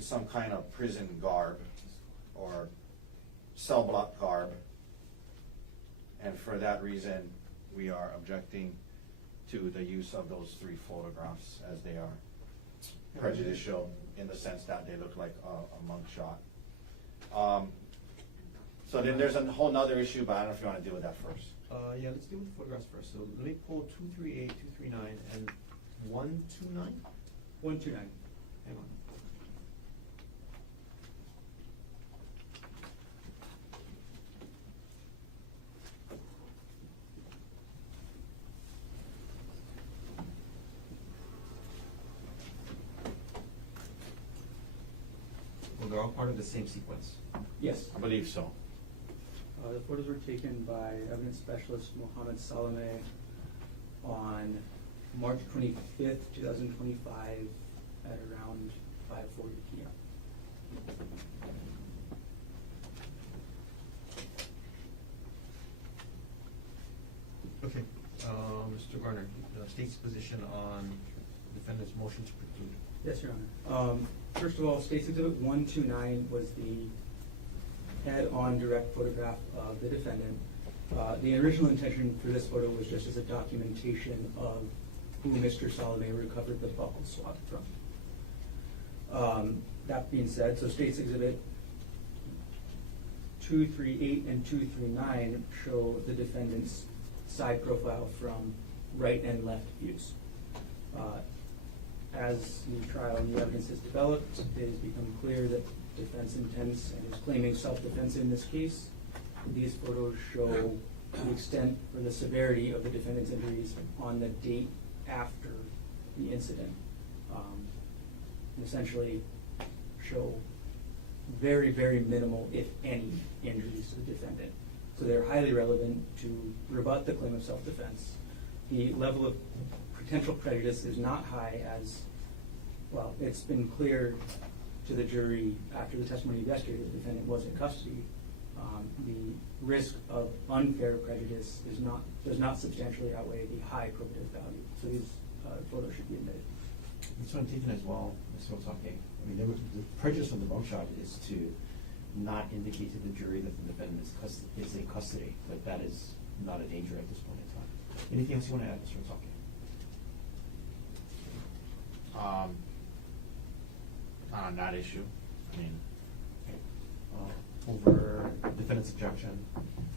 in some kind of prison garb or cell block garb. And for that reason, we are objecting to the use of those 3 photographs, as they are prejudicial in the sense that they look like a mugshot. So then there's a whole nother issue, but I don't know if you want to deal with that first. Yeah, let's deal with the photographs first. So let me pull 238, 239, and 129. 129. Hang on. Well, they're all part of the same sequence. Yes. I believe so. The photos were taken by evidence specialist Mohammed Salameh on March 25th, 2025 at around 5:40 p.m. Okay, Mr. Garner, the state's position on the defendant's motion to preclude. Yes, Your Honor. First of all, State's Exhibit 129 was the head-on direct photograph of the defendant. The original intention for this photo was just as a documentation of who Mr. Salameh recovered the buccal swab from. That being said, so State's Exhibit 238 and 239 show the defendant's side profile from right and left views. As the trial and the evidence has developed, it has become clear that defense intends and is claiming self-defense in this case. These photos show the extent or the severity of the defendant's injuries on the date after the incident. And essentially show very, very minimal, if any, injuries to the defendant. So they're highly relevant to rebut the claim of self-defense. The level of potential prejudice is not high, as, well, it's been clear to the jury after the testimony yesterday that the defendant was in custody. The risk of unfair prejudice does not substantially outweigh the high probative value. So these photos should be admitted. That's what I'm taking as well, Mr. Otake. I mean, the prejudice of the mugshot is to not indicate to the jury that the defendant is in custody, but that is not a danger at this point in time. Anything else you want to add, Mr. Otake? On that issue, I mean, Over defendant's objection,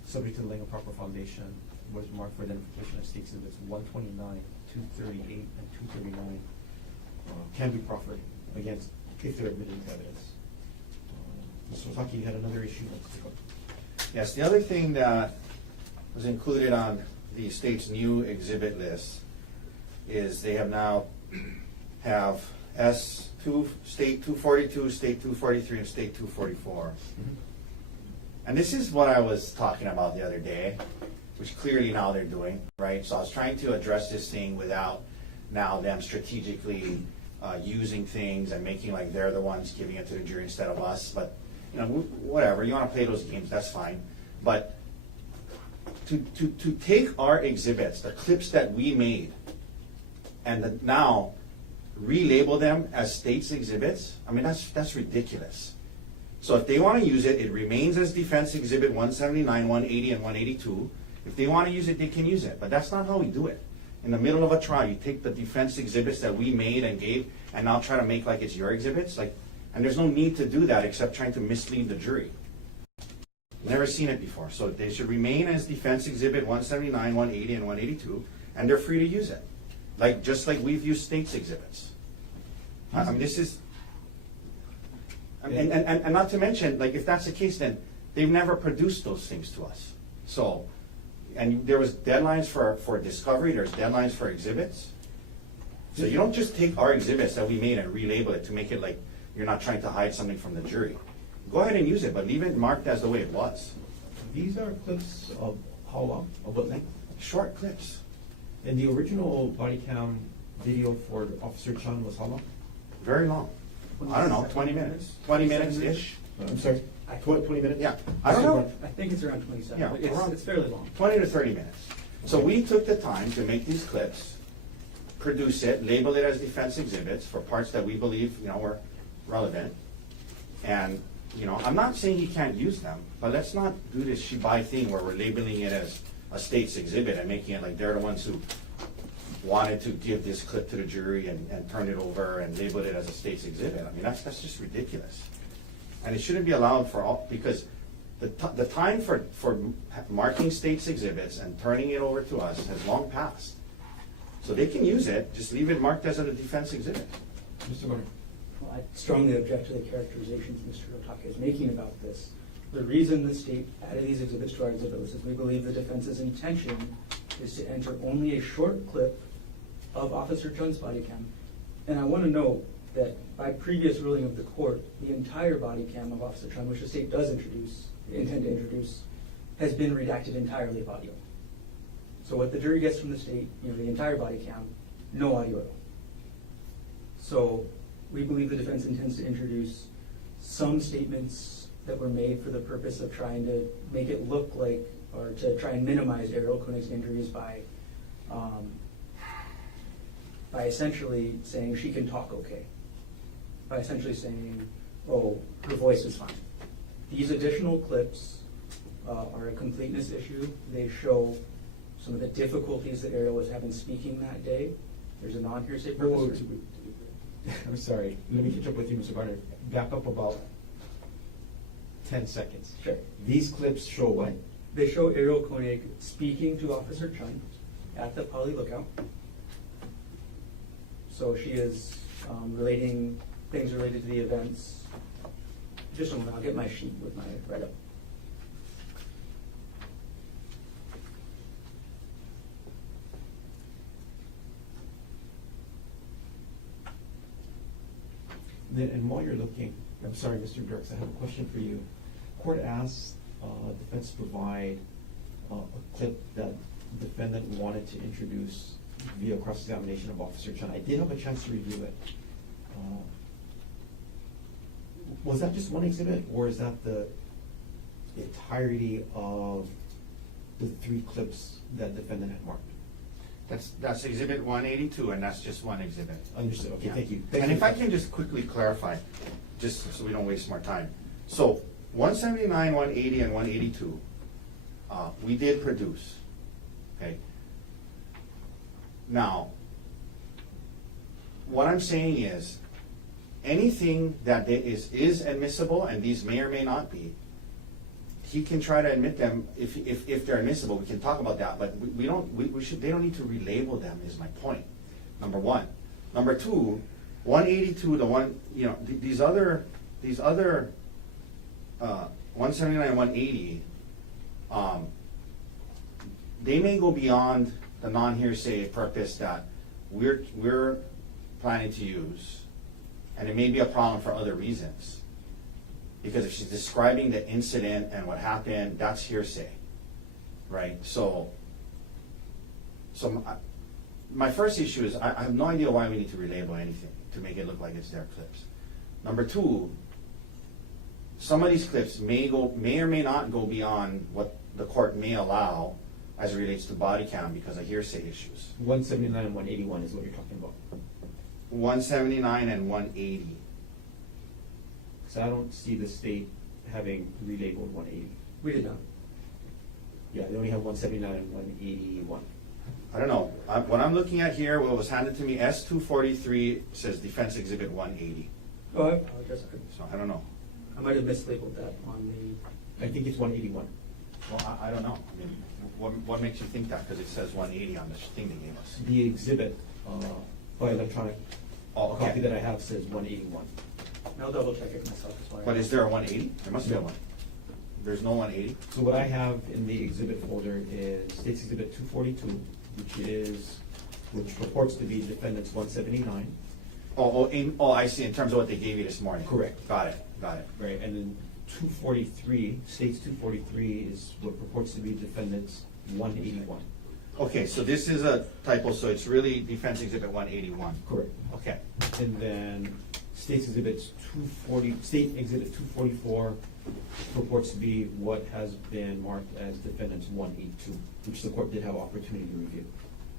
subject to the laying of proper foundation, was marked for identification of states exhibits 129, 238, and 239 can be proffered against if they're admitted into evidence. Mr. Otake, you had another issue. yes, the other thing that was included on the state's new exhibit list is they have now have S2, State 242, State 243, and State 244. Mm-hmm. And this is what I was talking about the other day, which clearly now they're doing, right? So I was trying to address this thing without now them strategically using things and making like they're the ones giving it to the jury instead of us. But, you know, whatever, you want to play those games, that's fine. But to take our exhibits, the clips that we made, and now relabel them as state's exhibits, I mean, that's ridiculous. So if they want to use it, it remains as defense exhibit 179, 180, and 182. If they want to use it, they can use it. But that's not how we do it. In the middle of a trial, you take the defense exhibits that we made and gave, and now try to make like it's your exhibits. And there's no need to do that except trying to mislead the jury. Never seen it before. So they should remain as defense exhibit 179, 180, and 182, and they're free to use it. Just like we've used state's exhibits. I mean, this is, and not to mention, like, if that's the case, then they've never produced those things to us. So, and there was deadlines for discovery, there's deadlines for exhibits. So you don't just take our exhibits that we made and relabel it to make it like you're not trying to hide something from the jury. Go ahead and use it, but leave it marked as the way it was. These are clips of how long? Of what length? Short clips. And the original body cam video for Officer Chun was how long? Very long. I don't know, 20 minutes. 20 minutes-ish. I'm sorry, 20 minutes? Yeah, I don't know. I think it's around 27, Yeah, but around- it's fairly long. 20 to 30 minutes. So we took the time to make these clips, produce it, label it as defense exhibits for parts that we believe, were relevant, And, you know, I'm not saying he can't use them, but let's not do this shibai thing where we're labeling it as a state's exhibit and making it like they're the ones who wanted to give this clip to the jury and turn it over and label it as a state's exhibit. I mean, that's just ridiculous. And it shouldn't be allowed for all, because the time for marking state's exhibits and turning it over to us has long passed. So they can use it, just leave it marked as a defense exhibit. Mr. Garner. Well, I strongly object to the characterizations Mr. Otake is making about this. The reason the state added these exhibits to our exhibit list is we believe the defense's intention is to enter only a short clip of Officer Chun's body cam. And I want to note that by previous ruling of the court, the entire body cam of Officer Chun, which the state does intend to introduce, has been redacted entirely of audio. So what the jury gets from the state, the entire body cam, no audio at all. So we believe the defense intends to introduce some statements that were made for the purpose of trying to make it look like, or to try and minimize Arielle Konig's injuries by essentially saying she can talk okay. By essentially saying, oh, her voice is fine. These additional clips are a completeness issue. They show some of the difficulties that Arielle was having speaking that day. There's a non-hearsay purpose. I'm sorry, let me catch up with you, Mr. Garner. Back up about 10 seconds. Sure. These clips show what? They show Arielle Konig speaking to Officer Chun at the Poly Lookout. So she is relating things related to the events. Just a moment, I'll get my sheet with my write-up. And while you're looking, I'm sorry, Mr. Dirks, I have a question for you. Court asked defense to provide a clip that defendant wanted to introduce via cross-examination of Officer Chun. I did have a chance to review it. Was that just one exhibit, or is that the entirety of the 3 clips that defendant had marked? That's exhibit 182, and that's just one exhibit. Understood, okay, Yeah. thank you. And if I can just quickly clarify, just so we don't waste more time. So 179, 180, and 182, we did produce, okay? Now, what I'm saying is, anything that is admissible, and these may or may not be, he can try to admit them if they're admissible. We can talk about that, but they don't need to relabel them, is my point. Number one. Number two, 182, these other 179 and 180, they may go beyond the non-hearsay purpose that we're planning to use, and it may be a problem for other reasons. Because if she's describing the incident and what happened, that's hearsay, right? So my first issue is I have no idea why we need to relabel anything to make it look like it's their clips. Number two, some of these clips may or may not go beyond what the court may allow as it relates to body cam because of hearsay issues. 179 and 181 is what you're talking about. 179 and 180. So I don't see the state having relabeled 180. We did not. Yeah, they only have 179 and 181. I don't know. What I'm looking at here, what was handed to me, S243 says Defense Exhibit 180. Oh, I apologize. So I don't know. I might have mislabeled that on I think it's 181. Well, I don't know. I mean, what makes you think that? Because it says 180 on the thing they gave us. The exhibit by electronic Oh, okay. copy that I have says 181. the. I'll double check it myself as well. But is there a 180? There must be a No. one. There's no 180? So what I have in the exhibit folder is State's Exhibit 242, which purports to be defendant's 179. I see. In terms of what they gave you this morning. Correct. Got it. Right, and then 243, State's 243 is what purports to be defendant's 181. Okay, so this is a typo, so it's really Defense Exhibit 181. Correct. Okay. And then State Exhibit 244 purports to be what has been marked as defendant's 182, which the court did have opportunity to review.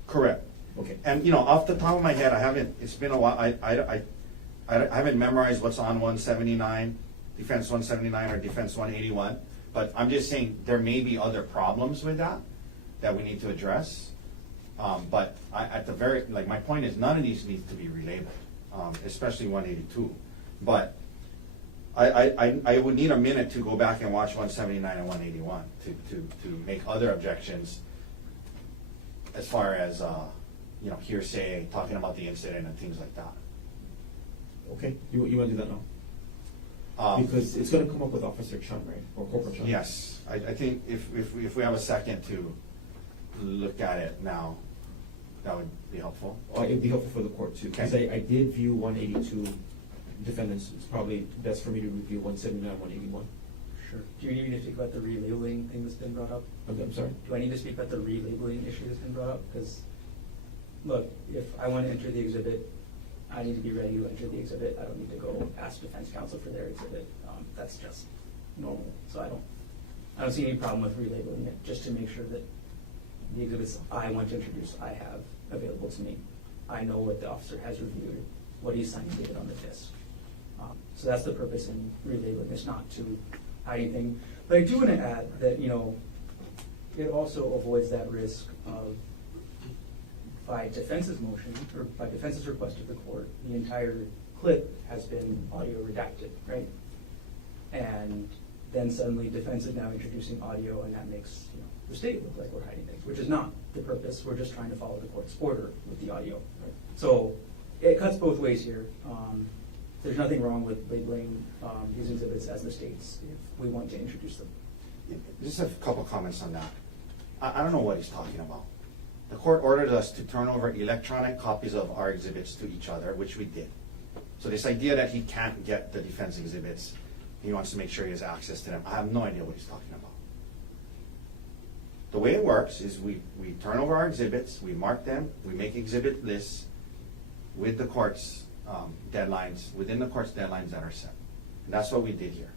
Correct. Okay. And, off the top of my head, it's been a while, I haven't memorized what's on 179. defense 179 or defense 181, but I'm just saying there may be other problems with that we need to address. But at the very, like, my point is none of these needs to be relabeled, especially 182. But I would need a minute to go back and watch 179 and 181 to make other objections as far as, hearsay, talking about the incident and things like that. Okay, you want to do that now? Because it's going to come up with Officer Chun, right, or Corporal Chun? Yes, I think if we have a second to look at it now, that would be helpful. It'd be helpful for the court too, because Okay. I did view 182 defendants. It's probably best for me to review 179, 181. Sure. Do you need me to speak about the relabeling thing that's been brought up? I'm sorry? Do I need to speak about the relabeling issue that's been brought up? Because, look, if I want to enter the exhibit, I need to be ready to enter the exhibit. I don't need to go ask defense counsel for their exhibit. That's just normal. So I don't see any problem with relabeling it, just to make sure that the exhibits I want to introduce, I have available to me. I know what the officer has reviewed, what he signed dated on the disc. So that's the purpose in relabeling. It's not to hide anything. But I do want to add that, it also avoids that risk of, by defense's motion, or by defense's request of the court, the entire clip has been audio redacted, right? And then suddenly defense is now introducing audio, and that makes the state look like we're hiding things, which is not the purpose. We're just trying to follow the court's order with the audio. So it cuts both ways here. There's nothing wrong with labeling these exhibits as the state's if we want to introduce them. Just a couple comments on that. I don't know what he's talking about. The court ordered us to turn over electronic copies of our exhibits to each other, which we did. So this idea that he can't get the defense exhibits, he wants to make sure he has access to them, I have no idea what he's talking about. The way it works is we turn over our exhibits, we mark them, we make exhibit lists with the court's deadlines, within the court's deadlines that are set. And that's what we did here.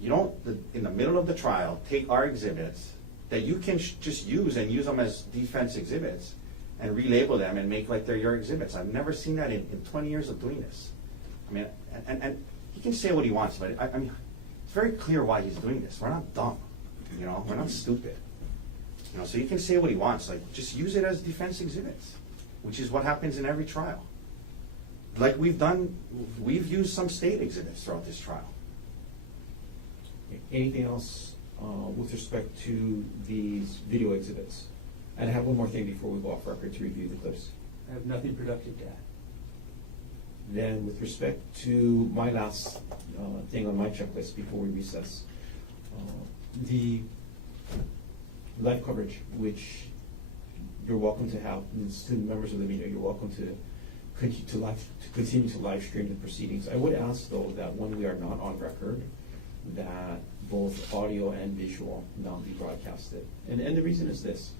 You don't, in the middle of the trial, take our exhibits that you can just use and use them as defense exhibits and relabel them and make like they're your exhibits. I've never seen that in 20 years of doing this. I mean, and he can say what he wants, but I mean, it's very clear why he's doing this. We're not dumb, we're not stupid. So he can say what he wants, like just use it as defense exhibits, which is what happens in every trial. Like we've used some state exhibits throughout this trial. Anything else with respect to these video exhibits? And I have one more thing before we go off record to review the clips. I have nothing productive to add. Then with respect to my last thing on my checklist before we recess, the live coverage, which you're welcome to have, and student members of the media, you're welcome to continue to live stream the proceedings. I would ask though that when we are not on record, that both audio and visual not be broadcasted. And the reason is this.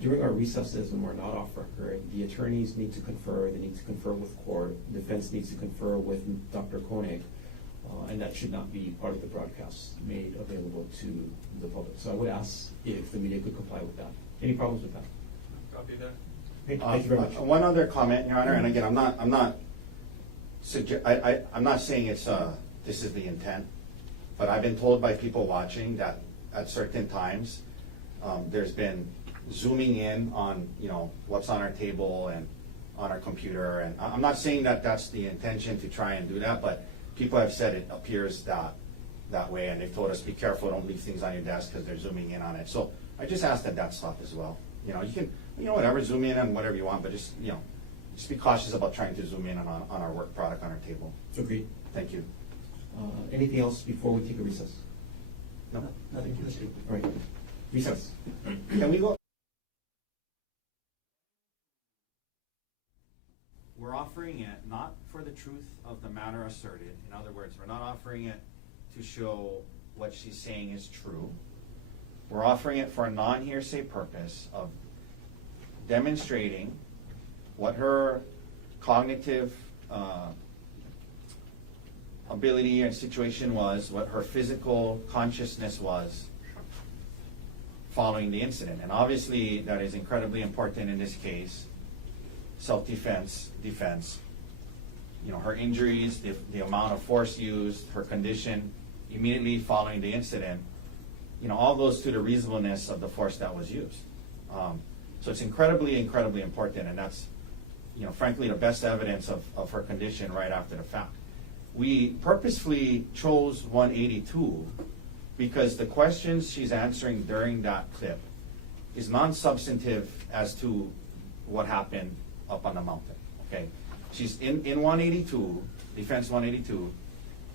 During our recesses when we're not off record, the attorneys need to confer, they need to confer with court, defense needs to confer with Dr. Konig, and that should not be part of the broadcast made available to the public. So I would ask if the media could comply with that. Any problems with that? Copy that. Okay, thank you very much. One other comment, Your Honor, and again, I'm not saying it's this is the intent, but I've been told by people watching that at certain times there's been zooming in on what's on our table and on our computer, and I'm not saying that that's the intention to try and do that, but people have said it appears that way, and they've told us be careful, don't leave things on your desk because they're zooming in on it. So I just ask that that's stopped as well. You can whatever, zoom in on whatever you want, but just just be cautious about trying to zoom in on our work product on our table. Agreed. Thank you. Anything else before we take a recess? No. Nothing to state. All right. Recess. Can we go? We're offering it not for the truth of the matter asserted. In other words, we're not offering it to show what she's saying is true. We're offering it for a non-hearsay purpose of demonstrating what her cognitive ability and situation was, what her physical consciousness was following the incident. And obviously that is incredibly important in this case, self-defense, defense. her injuries, the amount of force used, her condition immediately following the incident, all goes to the reasonableness of the force that was used. So it's incredibly, incredibly important, and that's, frankly, the best evidence of her condition right after the fact. We purposefully chose 182 because the questions she's answering during that clip is non-substantive as to what happened up on the mountain, okay? She's in 182, defense 182,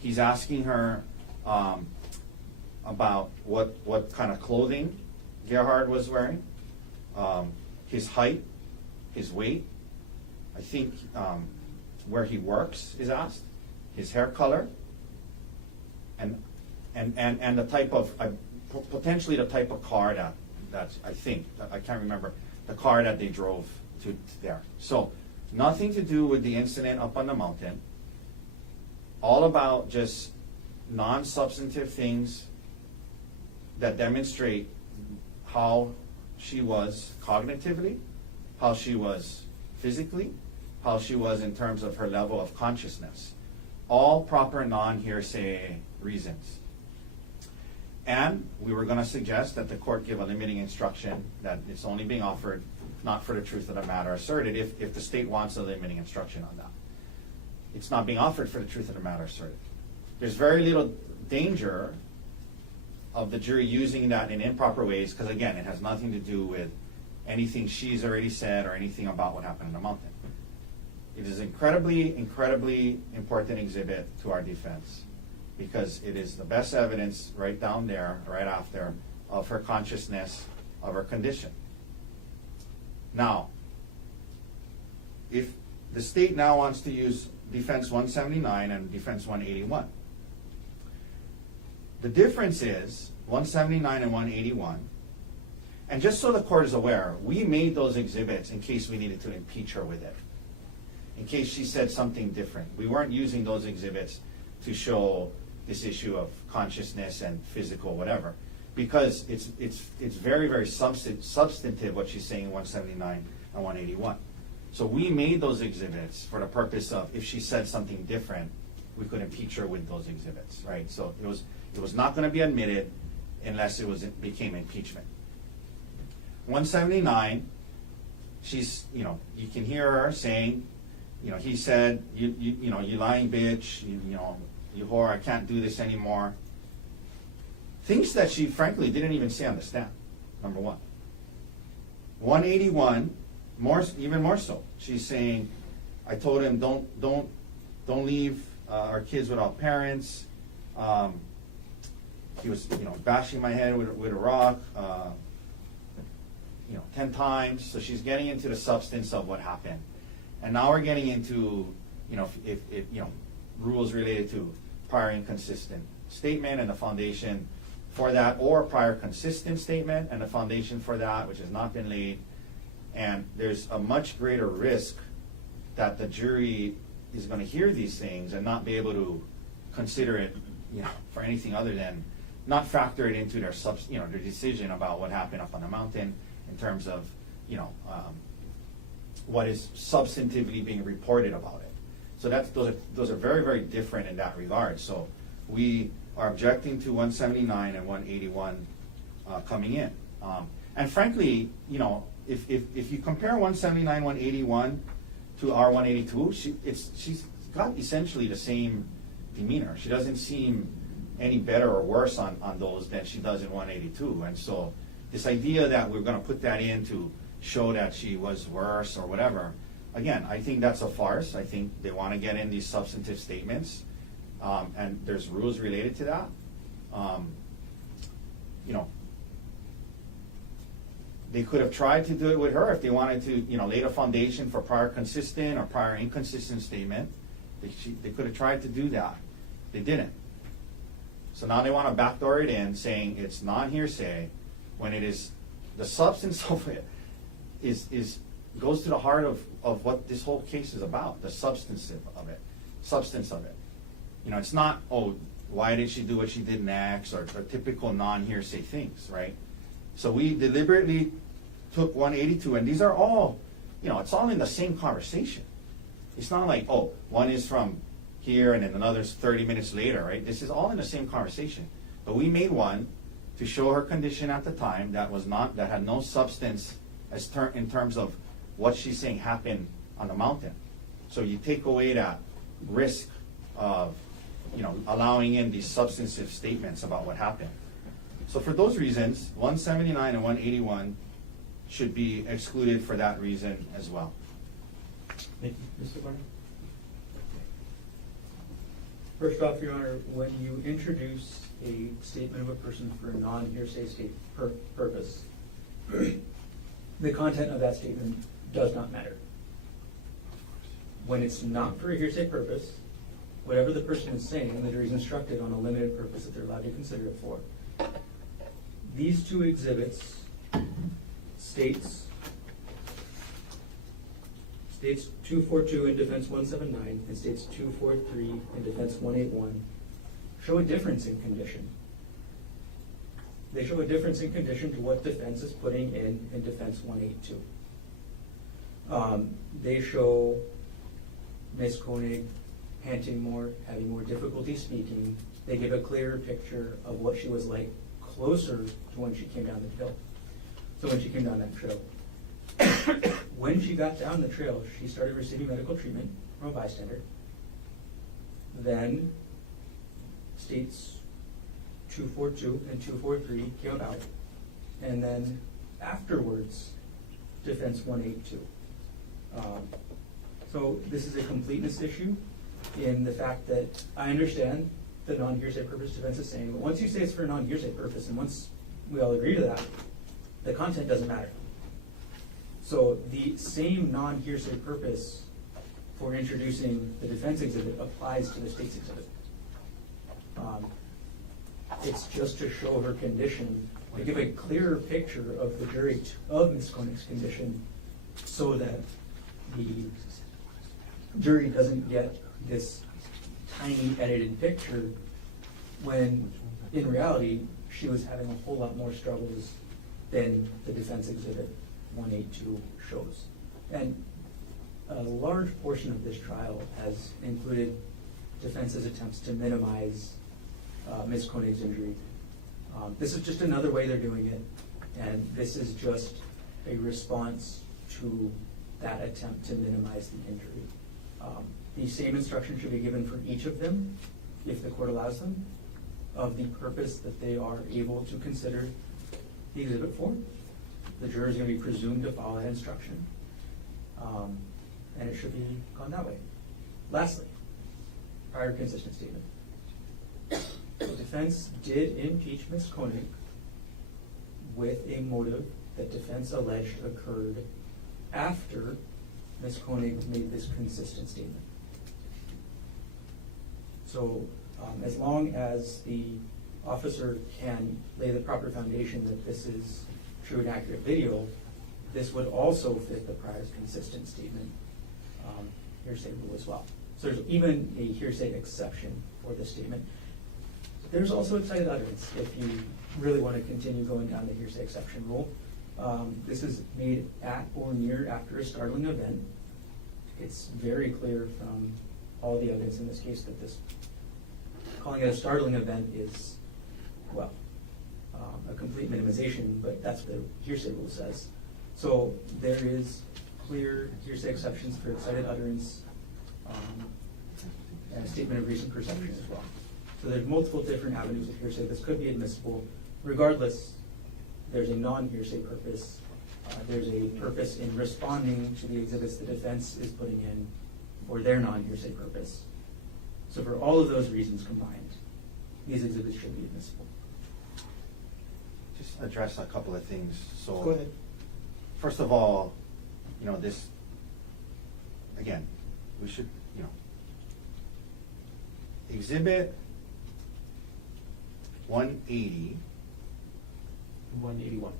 he's asking her about what kind of clothing Gerhardt was wearing, his height, his weight, I think where he works is asked, his hair color, and the type of, potentially the type of car that's, I think, I can't remember, the car that they drove to there. So, nothing to do with the incident up on the mountain, all about just non-substantive things that demonstrate how she was cognitively, how she was physically, how she was in terms of her level of consciousness. All proper non-hearsay reasons. And we were going to suggest that the court give a limiting instruction that it's only being offered not for the truth of the matter asserted if the state wants a limiting instruction on that. It's not being offered for the truth of the matter asserted. There's very little danger of the jury using that in improper ways because, again, it has nothing to do with anything she's already said or anything about what happened in the mountain. It is incredibly, incredibly important exhibit to our defense because it is the best evidence right down there, right after, of her consciousness, of her condition. Now, if the state now wants to use defense 179 and defense 181, the difference is 179 and 181, and just so the court is aware, we made those exhibits in case we needed to impeach her with it, in case she said something different. We weren't using those exhibits to show this issue of consciousness and physical whatever, because it's very, very substantive what she's saying in 179 and 181. So we made those exhibits for the purpose of if she said something different, we could impeach her with those exhibits, right? So it was not going to be admitted unless it became impeachment. 179, she's, you can hear her saying, he said, you lying bitch, you whore, I can't do this anymore. Things that she frankly didn't even say on the stand, number one. 181, even more so. She's saying, I told him don't leave our kids without parents. He was bashing my head with a rock 10 times. So she's getting into the substance of what happened. And now we're getting into if rules related to prior inconsistent statement and the foundation for that, or prior consistent statement and the foundation for that, which has not been laid. And there's a much greater risk that the jury is going to hear these things and not be able to consider it, for anything other than not factor it into their their decision about what happened up on the mountain in terms of, what is substantively being reported about it. So those are very, very different in that regard. So we are objecting to 179 and 181 coming in. And frankly, if you compare 179, 181 to our 182, she's got essentially the same demeanor. She doesn't seem any better or worse on those than she does in 182. And so this idea that we're going to put that in to show that she was worse or whatever, again, I think that's a farce. I think they want to get in these substantive statements, and there's rules related to that. They could have tried to do it with her if they wanted to, lay the foundation for prior consistent or prior inconsistent statement. They could have tried to do that. They didn't. So now they want to backdoor it in, saying it's non-hearsay, when it is the substance of it goes to the heart of what this whole case is about, the substance of it. It's not, why did she do what she did next, or typical non-hearsay things, right? So we deliberately took 182, and these are all, it's all in the same conversation. It's not like, oh, one is from here and then another's 30 minutes later, right? This is all in the same conversation. But we made one to show her condition at the time that had no substance in terms of what she's saying happened on the mountain. So you take away that risk of, allowing in these substantive statements about what happened. So for those reasons, 179 and 181 should be excluded for that reason as well. Thank you. Mr. Konig? First off, Your Honor, when you introduce a statement of a person for a non-hearsay purpose, the content of that statement does not matter. When it's not for a hearsay purpose, whatever the person is saying, the jury is instructed on a limited purpose that they're allowed to consider it for. These two exhibits states 242 in defense 179 and states 243 in defense 181 show a difference in condition. They show a difference in condition to what defense is putting in defense 182. They show Ms. Konig panting more, having more difficulty speaking. They give a clearer picture of what she was like closer to when she came down the hill. So when she came down that trail. When she got down the trail, she started receiving medical treatment from a bystander. Then states 242 and 243 came about. And then afterwards, defense 182. So this is a completeness issue in the fact that I understand the non-hearsay purpose defense is saying, but once you say it's for a non-hearsay purpose, and once we all agree to that, the content doesn't matter. So the same non-hearsay purpose for introducing the defense exhibit applies to the state's exhibit. It's just to show her condition, to give a clearer picture of the jury of Ms. Konig's condition so that the jury doesn't get this tiny edited picture when in reality she was having a whole lot more struggles than the defense exhibit 182 shows. And a large portion of this trial has included defense's attempts to minimize Ms. Konig's injury. This is just another way they're doing it, and this is just a response to that attempt to minimize the injury. The same instruction should be given for each of them, if the court allows them, of the purpose that they are able to consider the exhibit for. The juror is going to be presumed to follow that instruction, and it should be gone that way. Lastly, prior consistent statement. The defense did impeach Ms. Konig with a motive that defense alleged occurred after Ms. Konig made this consistent statement. So as long as the officer can lay the proper foundation that this is true and accurate video, this would also fit the prior consistent statement hearsay rule as well. So there's even a hearsay exception for this statement. There's also excited utterance if you really want to continue going down the hearsay exception rule. This is made at or near after a startling event. It's very clear from all the evidence in this case that this, calling it a startling event is, well, a complete minimization, but that's what the hearsay rule says. So there is clear hearsay exceptions for excited utterance and a statement of recent perception as well. So there's multiple different avenues of hearsay. This could be admissible. Regardless, there's a non-hearsay purpose. There's a purpose in responding to the exhibits the defense is putting in for their non-hearsay purpose. So for all of those reasons combined, these exhibits should be admissible. Just address a couple of things. So, Go ahead. first of all, this, again, we should, exhibit 180. 181.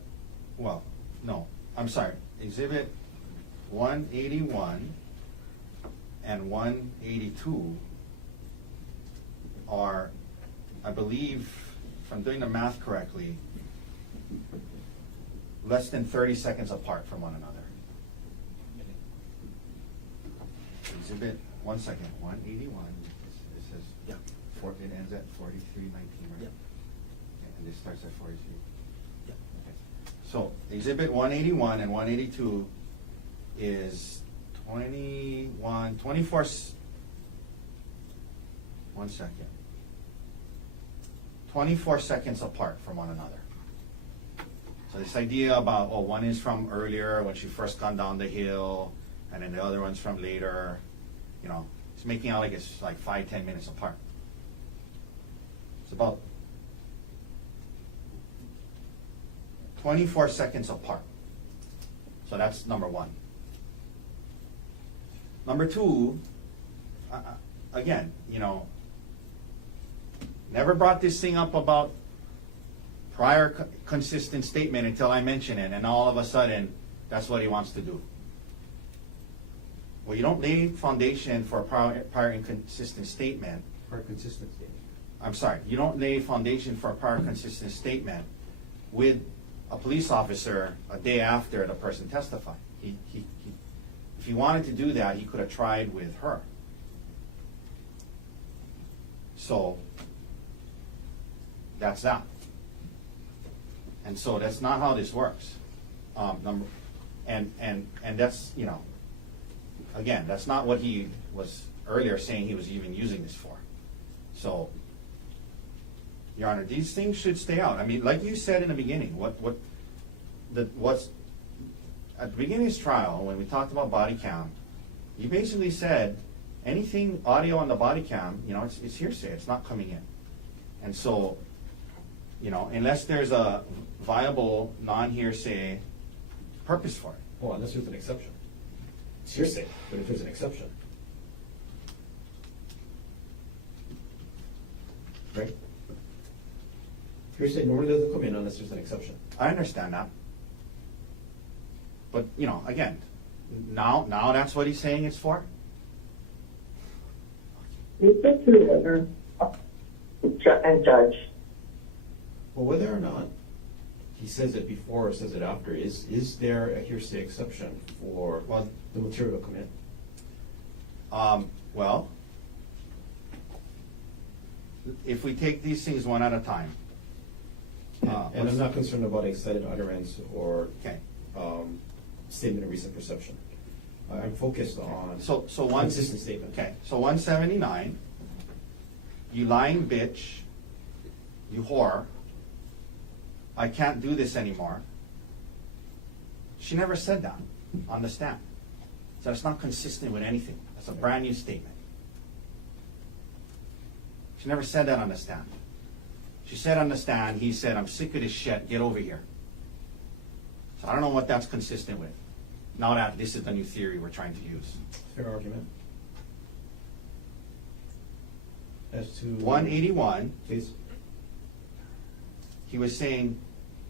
Well, no, I'm sorry. Exhibit 181 and 182 are, I believe, if I'm doing the math correctly, less than 30 seconds apart from one another. exhibit, 1 second, 181, it says, Yeah. it ends at 4319, right? Yeah. Okay, and this starts at 43. Yeah. Okay. So exhibit 181 and 182 is 24, 1 second. 24 seconds apart from one another. So this idea about, oh, one is from earlier when she first gone down the hill, and then the other one's from later, you know, it's making out like it's like 5-10 minutes apart. It's about 24 seconds apart. So that's number one. Number two, again, you know, never brought this thing up about prior consistent statement until I mention it, and all of a sudden, that's what he wants to do. Well, you don't lay foundation for a prior inconsistent statement. Prior consistent statement. I'm sorry, you don't lay foundation for a prior consistent statement with a police officer a day after the person testified. If he wanted to do that, he could have tried with her. So, that's that. And so that's not how this works. And that's, you know, again, that's not what he was earlier saying he was even using this for. So, Your Honor, these things should stay out. I mean, like you said in the beginning, what's at the beginning of this trial, when we talked about body cam, you basically said anything audio on the body cam, you know, it's hearsay, it's not coming in. And so, you know, unless there's a viable non-hearsay purpose for it. Well, unless there's an exception. It's hearsay, but if there's an exception. Right? Hearsay normally doesn't come in unless there's an exception. I understand that. But, you know, again, now that's what he's saying it's for? It's up to the other and judge. Well, whether or not he says it before or says it after, is there a hearsay exception for the material to come in? Well, if we take these things one at a time. And I'm not concerned about excited utterance or Okay. Statement of recent perception. I'm focused on So one consistent statement. Okay, so 179, you lying bitch, you whore, I can't do this anymore. She never said that on the stand. So it's not consistent with anything. That's a brand new statement. She never said that on the stand. She said on the stand, he said, I'm sick of this shit, get over here. So I don't know what that's consistent with. Now that this is the new theory we're trying to use. Fair argument. As to 181, please. he was saying,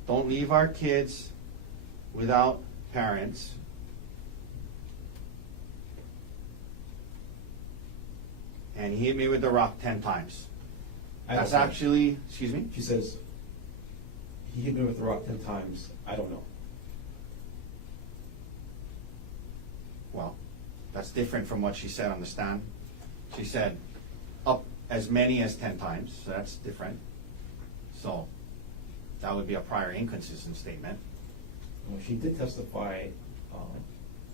don't leave our kids without parents. And he hit me with the rock 10 times. That's actually, excuse me? She says, he hit me with the rock 10 times. I don't know. Well, that's different from what she said on the stand. She said up as many as 10 times, so that's different. So that would be a prior inconsistent statement. Well, she did testify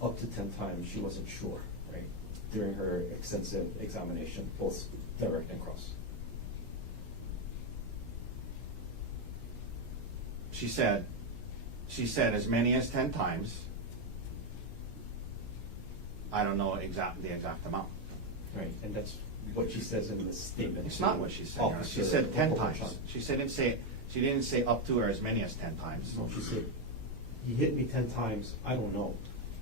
up to 10 times. She wasn't sure, right, during her extensive examination, both direct and cross. She said as many as 10 times. I don't know the exact amount. Right, and that's what she says in the statement. It's not what she said. Officer She said 10 Chun. times. She didn't say up to or as many as 10 times. No, she said, he hit me 10 times, I don't know.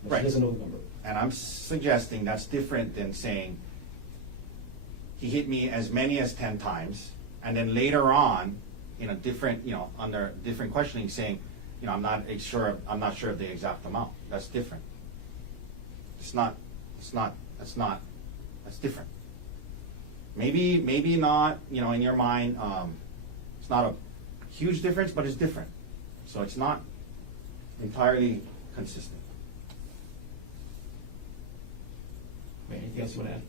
But Right. She doesn't know the number. And I'm suggesting that's different than saying he hit me as many as 10 times, and then later on, in a different, under different questioning, saying, I'm not sure of the exact amount. That's different. That's different. Maybe not, in your mind, it's not a huge difference, but it's different. So it's not entirely consistent. Okay, anything else you want to add?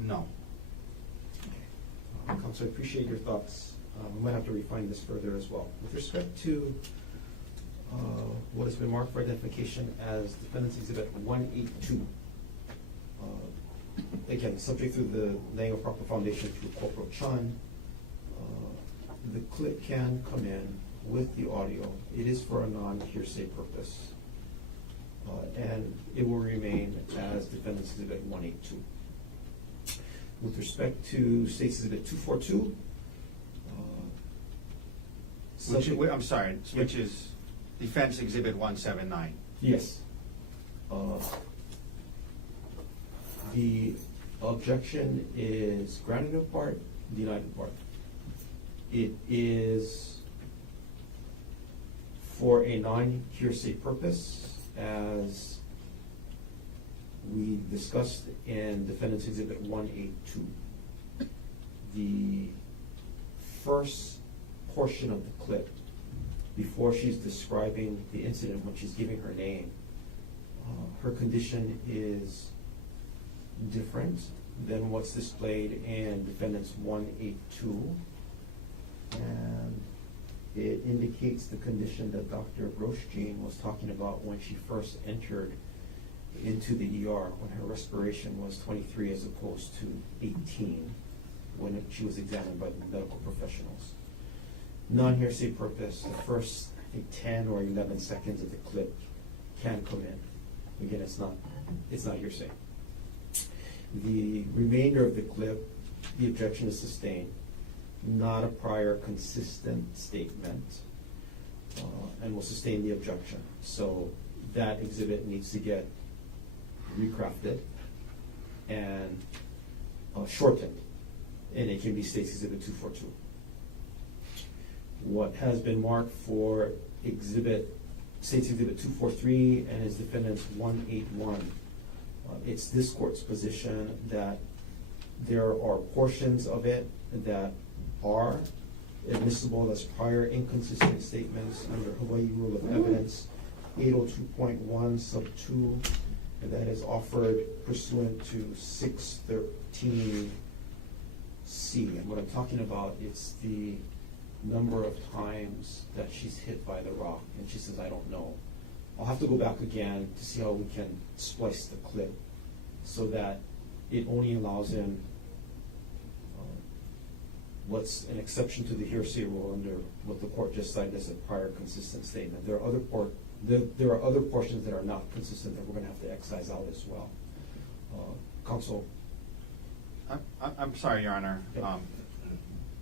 No. Counsel, I appreciate your thoughts. We might have to refine this further as well. With respect to what has been marked for identification as Defendant's Exhibit 182, again, subject to the laying of proper foundation through Corporal Chun, the clip can come in with the audio. It is for a non-hearsay purpose, and it will remain as Defendant's Exhibit 182. With respect to State's Exhibit 242, I'm sorry, which Yeah. is Defense Exhibit 179. Yes. The objection is granted in part, denied in part. It is for a non-hearsay purpose, as we discussed in Defendant's Exhibit 182. The first portion of the clip, before she's describing the incident, when she's giving her name, her condition is different than what's displayed in Defendant's 182. And it indicates the condition that Dr. Groschine was talking about when she first entered into the ER, when her respiration was 23 as opposed to 18 when she was examined by the medical professionals. Non-hearsay purpose, the first, I think, 10 or 11 seconds of the clip can come in. Again, it's not hearsay. The remainder of the clip, the objection is sustained, not a prior consistent statement, and will sustain the objection. So that exhibit needs to get recrafted and shortened, and it can be State's Exhibit 242. What has been marked for State's Exhibit 243 and is Defendant's 181, it's this court's position that there are portions of it that are admissible as prior inconsistent statements under Hawaii Rule of Evidence 802.1 sub 2, and that is offered pursuant to 613C. And what I'm talking about, it's the number of times that she's hit by the rock, and she says, I don't know. I'll have to go back again to see how we can splice the clip so that it only allows in what's an exception to the hearsay rule under what the court just cited as a prior consistent statement. There are other portions that are not consistent that we're going to have to excise out as well. Counsel? I'm sorry, Your Honor. Okay.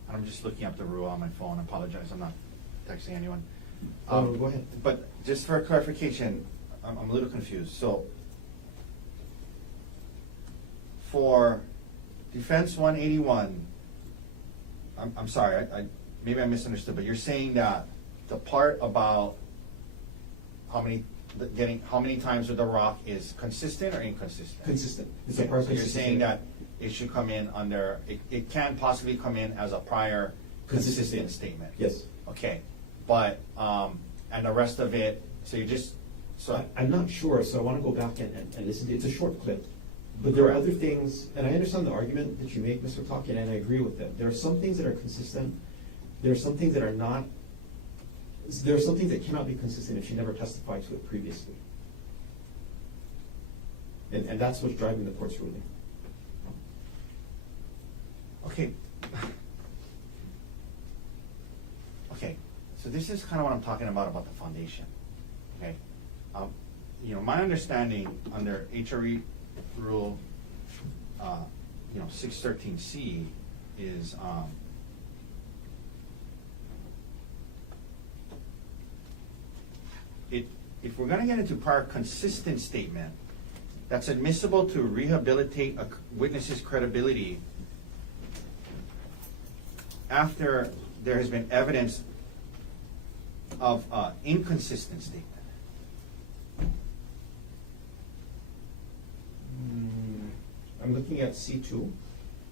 I'm just looking up the rule on my phone. I apologize. I'm not texting anyone. Go ahead. But just for clarification, I'm a little confused. So for Defense 181, I'm sorry, maybe I misunderstood, but you're saying that the part about how many times with the rock is consistent or inconsistent? Consistent. It's Okay, a prior so you're consistent saying that statement. it should come in under, it can possibly come in as a prior consistent statement? Yes. Okay, but, and the rest of it, so you just, so. I'm not sure, so I want to go back and listen. It's a short clip. But there are Correct. other things, and I understand the argument that you make, Mr. Talkin, and I agree with them. There are some things that are consistent. There are some things that are not. There are some things that cannot be consistent if she never testified to it previously. And that's what's driving the court's ruling. Okay. Okay, so this is kind of what I'm talking about the foundation, okay? My understanding under HRE rule, 613C is, if we're gonna get into prior consistent statement, that's admissible to rehabilitate a witness's credibility after there has been evidence of inconsistent statement. I'm looking at C2,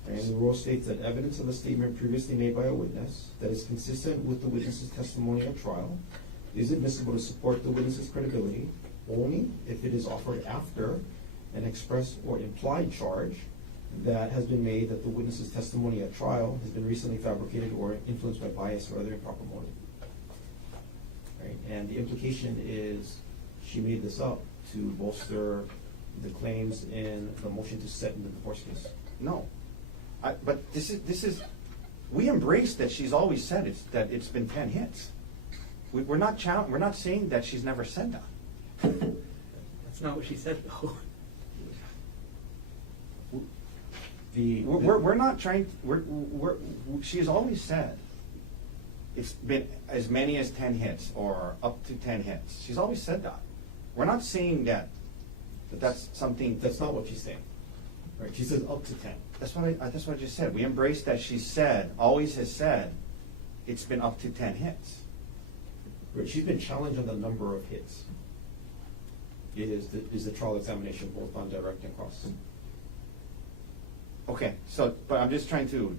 and the rule states that evidence of a statement previously made by a witness that is consistent with the witness's testimony at trial is admissible to support the witness's credibility only if it is offered after an express or implied charge that has been made that the witness's testimony at trial has been recently fabricated or influenced by bias or other improper motive. Right? And the implication is she made this up to bolster the claims in the motion to set in the divorce case. No. But this is, we embrace that she's always said that it's been 10 hits. We're not saying that she's never said that. That's not what she said, though. We're not trying, she's always said it's been as many as 10 hits or up to 10 hits. She's always said that. We're not saying that's something. That's not what she's saying. Right? She says up to 10. That's what I just said. We embrace that she said, always has said, it's been up to 10 hits. Right? She's been challenged on the number of hits. It is the trial examination both on direct and cross. Okay, but I'm just trying to.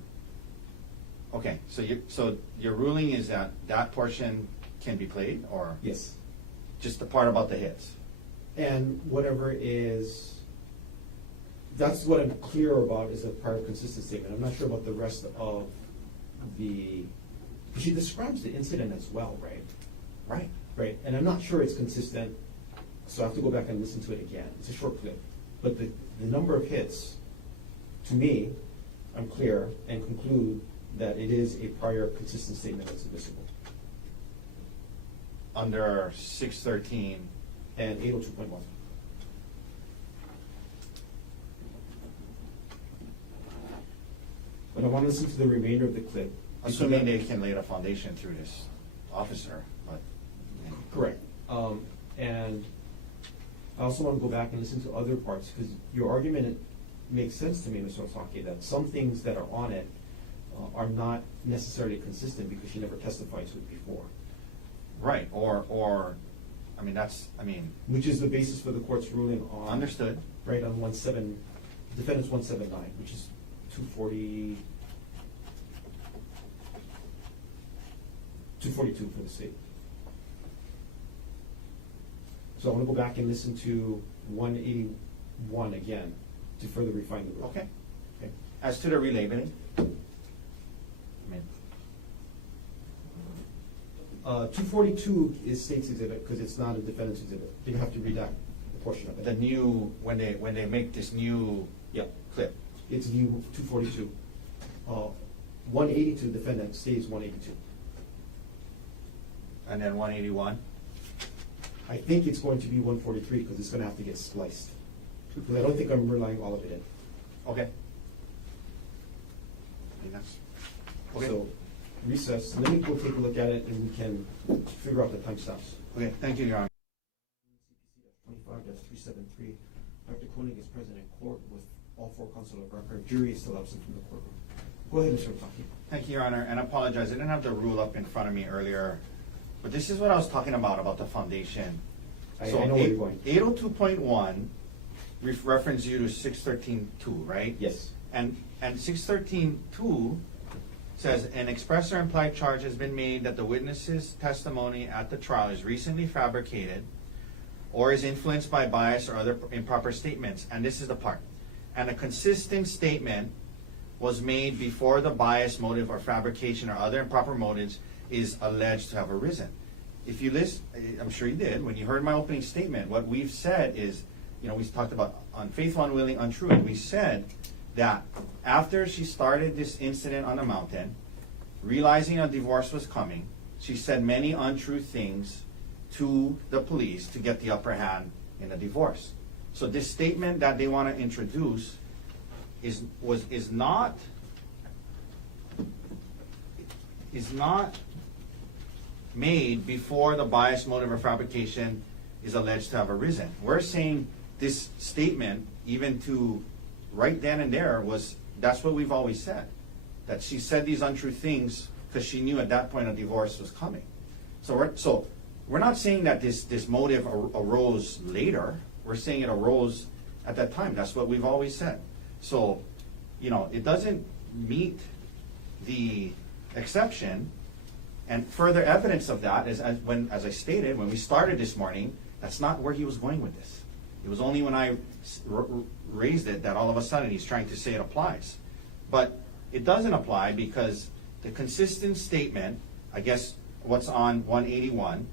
Okay, so your ruling is that portion can be played, or Yes. just the part about the hits? And whatever is, that's what I'm clear about is a prior consistent statement. I'm not sure about the rest of she describes the incident as well, right? Right. Right, and I'm not sure it's consistent, so I have to go back and listen to it again. It's a short clip. But the number of hits, to me, I'm clear and conclude that it is a prior consistent statement that's admissible. Under 613. And 802.1. But I want to listen to the remainder of the clip. Assuming they can lay the foundation through this officer, but. Correct. And I also want to go back and listen to other parts, because your argument makes sense to me, Mr. Otake, that some things that are on it are not necessarily consistent because she never testified to it before. Right, or, Which is the basis for the court's ruling on. Understood. Right, on defendant's 179, which is 242 for the state. So I want to go back and listen to 181 again to further refine the rule. Okay. As to the relabeling, 242 is state's exhibit because it's not a defendant's exhibit. You have to redact a portion of it. the new, when they make this new clip. It's view 242. 182 defendant stays 182. And then 181. I think it's going to be 143 because it's going to have to get spliced. Because I don't think I'm relying all of it in. Okay. Okay. So recess. Let me go take a look at it and we can figure out the timestamps. Okay, thank you, Your Honor. 25-373. Dr. Konig is present in court with all four counsel of record. Jury is still absent from the courtroom. Go ahead, Mr. Otake. Thank you, Your Honor, and I apologize. I didn't have the rule up in front of me earlier, but this is what I was talking about the foundation. I know where you're going. 802.1 reference you to 613.2, right? Yes. And 613.2 says, an express or implied charge has been made that the witness's testimony at the trial is recently fabricated or is influenced by bias or other improper statements. And this is the part. And a consistent statement was made before the bias, motive, or fabrication or other improper motives is alleged to have arisen. If you listen, I'm sure you did, when you heard my opening statement, what we've said is, we talked about unfaithful, unwilling, untrue, and we said that after she started this incident on the mountain, realizing a divorce was coming, she said many untrue things to the police to get the upper hand in the divorce. So this statement that they want to introduce is not made before the bias, motive, or fabrication is alleged to have arisen. We're saying this statement, even to right then and there, that's what we've always said, that she said these untrue things because she knew at that point a divorce was coming. So we're not saying that this motive arose later. We're saying it arose at that time. That's what we've always said. So, you know, it doesn't meet the exception. And further evidence of that is as I stated, when we started this morning, that's not where he was going with this. It was only when I raised it that all of a sudden he's trying to say it applies. But it doesn't apply because the consistent statement, I guess what's on 181,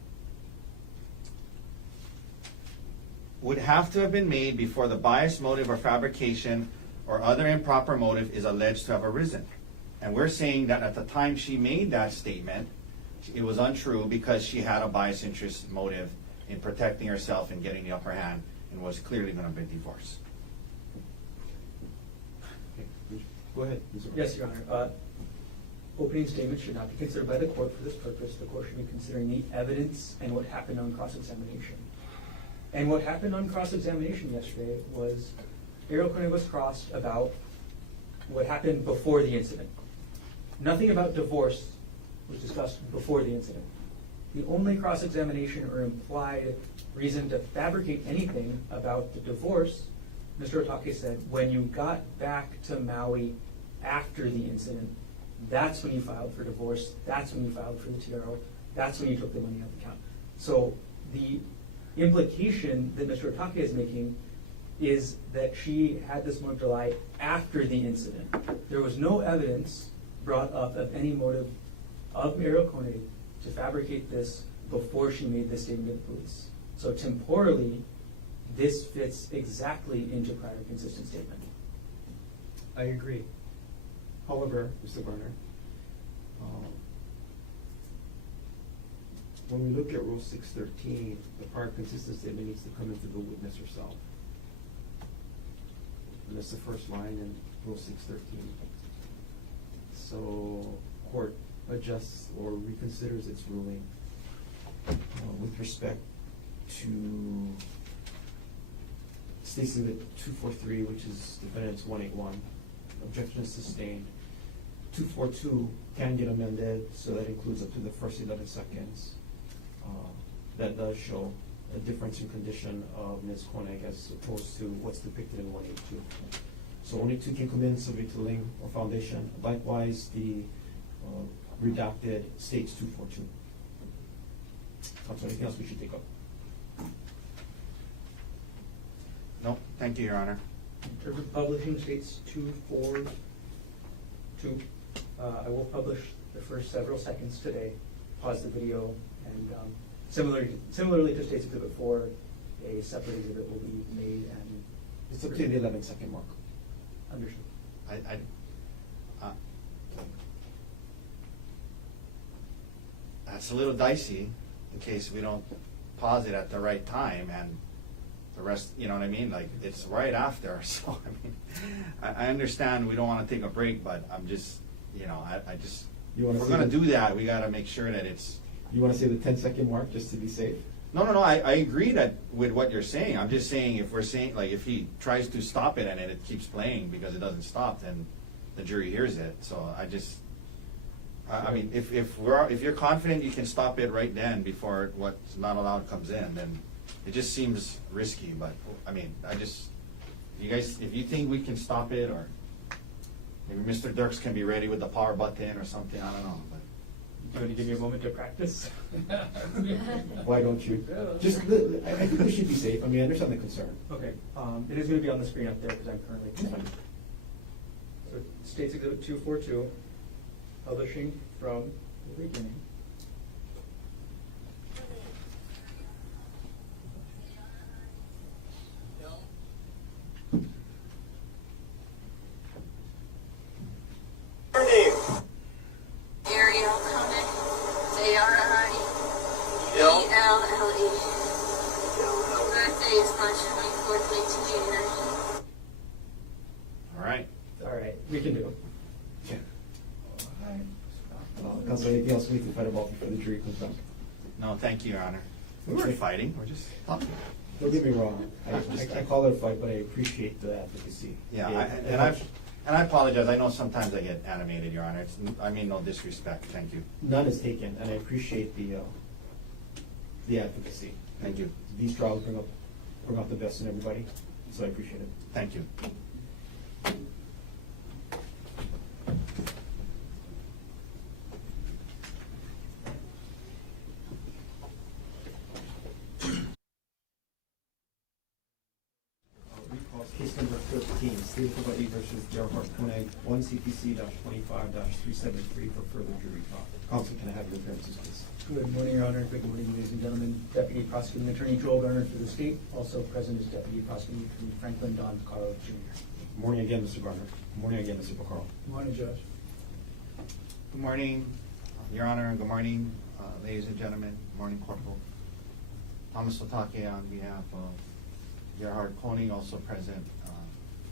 would have to have been made before the bias, motive, or fabrication or other improper motive is alleged to have arisen. And we're saying that at the time she made that statement, it was untrue because she had a bias, interest, motive in protecting herself and getting the upper hand and was clearly going to be divorced. Okay, go ahead. Mr. Yes, Your Honor. Opening statements should not be considered by the court for this purpose. The court should be considering the evidence and what happened on cross-examination. And what happened on cross-examination yesterday was Arielle Konig was crossed about what happened before the incident. Nothing about divorce was discussed before the incident. The only cross-examination or implied reason to fabricate anything about the divorce, Mr. Otake said, when you got back to Maui after the incident, that's when you filed for divorce, that's when you filed for the TRO, that's when you took the money out of the account. So the implication that Mr. Otake is making is that she had this motive to lie after the incident. There was no evidence brought up of any motive of Arielle Konig to fabricate this before she made this statement to the police. So temporally, this fits exactly into prior consistent statement. I agree. However, Mr. Garner, when we look at Rule 613, the prior consistent statement needs to come in through the witness herself. And that's the first line in Rule 613. So court adjusts or reconsiders its ruling with respect to States Exhibit 243, which is defendant's 181. Objection is sustained. 242 can get amended, so that includes up to the first 11 seconds. That does show a difference in condition of Ms. Konig as opposed to what's depicted in 182. So only two can come in subject to lien or foundation. Likewise, the redacted states 242. Anything else we should take up? No, thank you, Your Honor. In terms of publishing, states 242. I will publish the first several seconds today. Pause the video, and similarly to States Exhibit 4, a separate exhibit will be made and It's up to the 11-second mark. understood. That's a little dicey in case we don't pause it at the right time and the rest, you know what I mean? Like, it's right after, so I mean, I understand we don't want to take a break, but I'm just, you know, I just, You if wanna we're see gonna the- do that, we gotta make sure that it's, You want to say the 10-second mark just to be safe? no, I agree that with what you're saying. I'm just saying if we're saying, like, if he tries to stop it and then it keeps playing because it doesn't stop, then the jury hears it. So I just, I mean, if you're confident you can stop it right then before what's not allowed comes in, then it just seems risky. But I mean, you guys, if you think we can stop it, or maybe Mr. Dirks can be ready with the power button or something, I don't know. But Do you want to give me a moment to practice? Why don't you? Just, I think we should be safe. I mean, I understand the concern. Okay, it is going to be on the screen up there because I'm currently typing. So States Exhibit 242, publishing from the beginning. Her name? Arielle Konig, Arielle. Birthday is March 24th, 1989. all right. All right, we can do it. Okay. Counsel, anything else we can fight about before the jury comes back? No, thank you, Your Honor. We weren't fighting. We're just talking. Don't get me wrong. I call it a fight, but I appreciate the advocacy. Yeah, and I apologize. I know sometimes I get animated, Your Honor. I mean no disrespect. Thank you. None is taken, and I appreciate the advocacy. Thank you. These trials bring up the best in everybody. So I appreciate it. Thank you. Recall case number 13, State of Hawaii versus Gerhardt Konig, 1 CPC-25-373 for further jury talk. Counsel, can I have your appearances, please? Good morning, Your Honor. Good morning, ladies and gentlemen. Deputy Prosecuting Attorney Joel Garner for the state. Also present is Deputy Prosecuting Attorney Franklin Don Picaro Jr. Good morning again, Mr. Garner. Good morning again, Mr. Picaro. Good morning, Judge. Good morning, Your Honor. Good morning, ladies and gentlemen. Good morning, Corporal. Thomas Otake on behalf of Gerhardt Konig, also present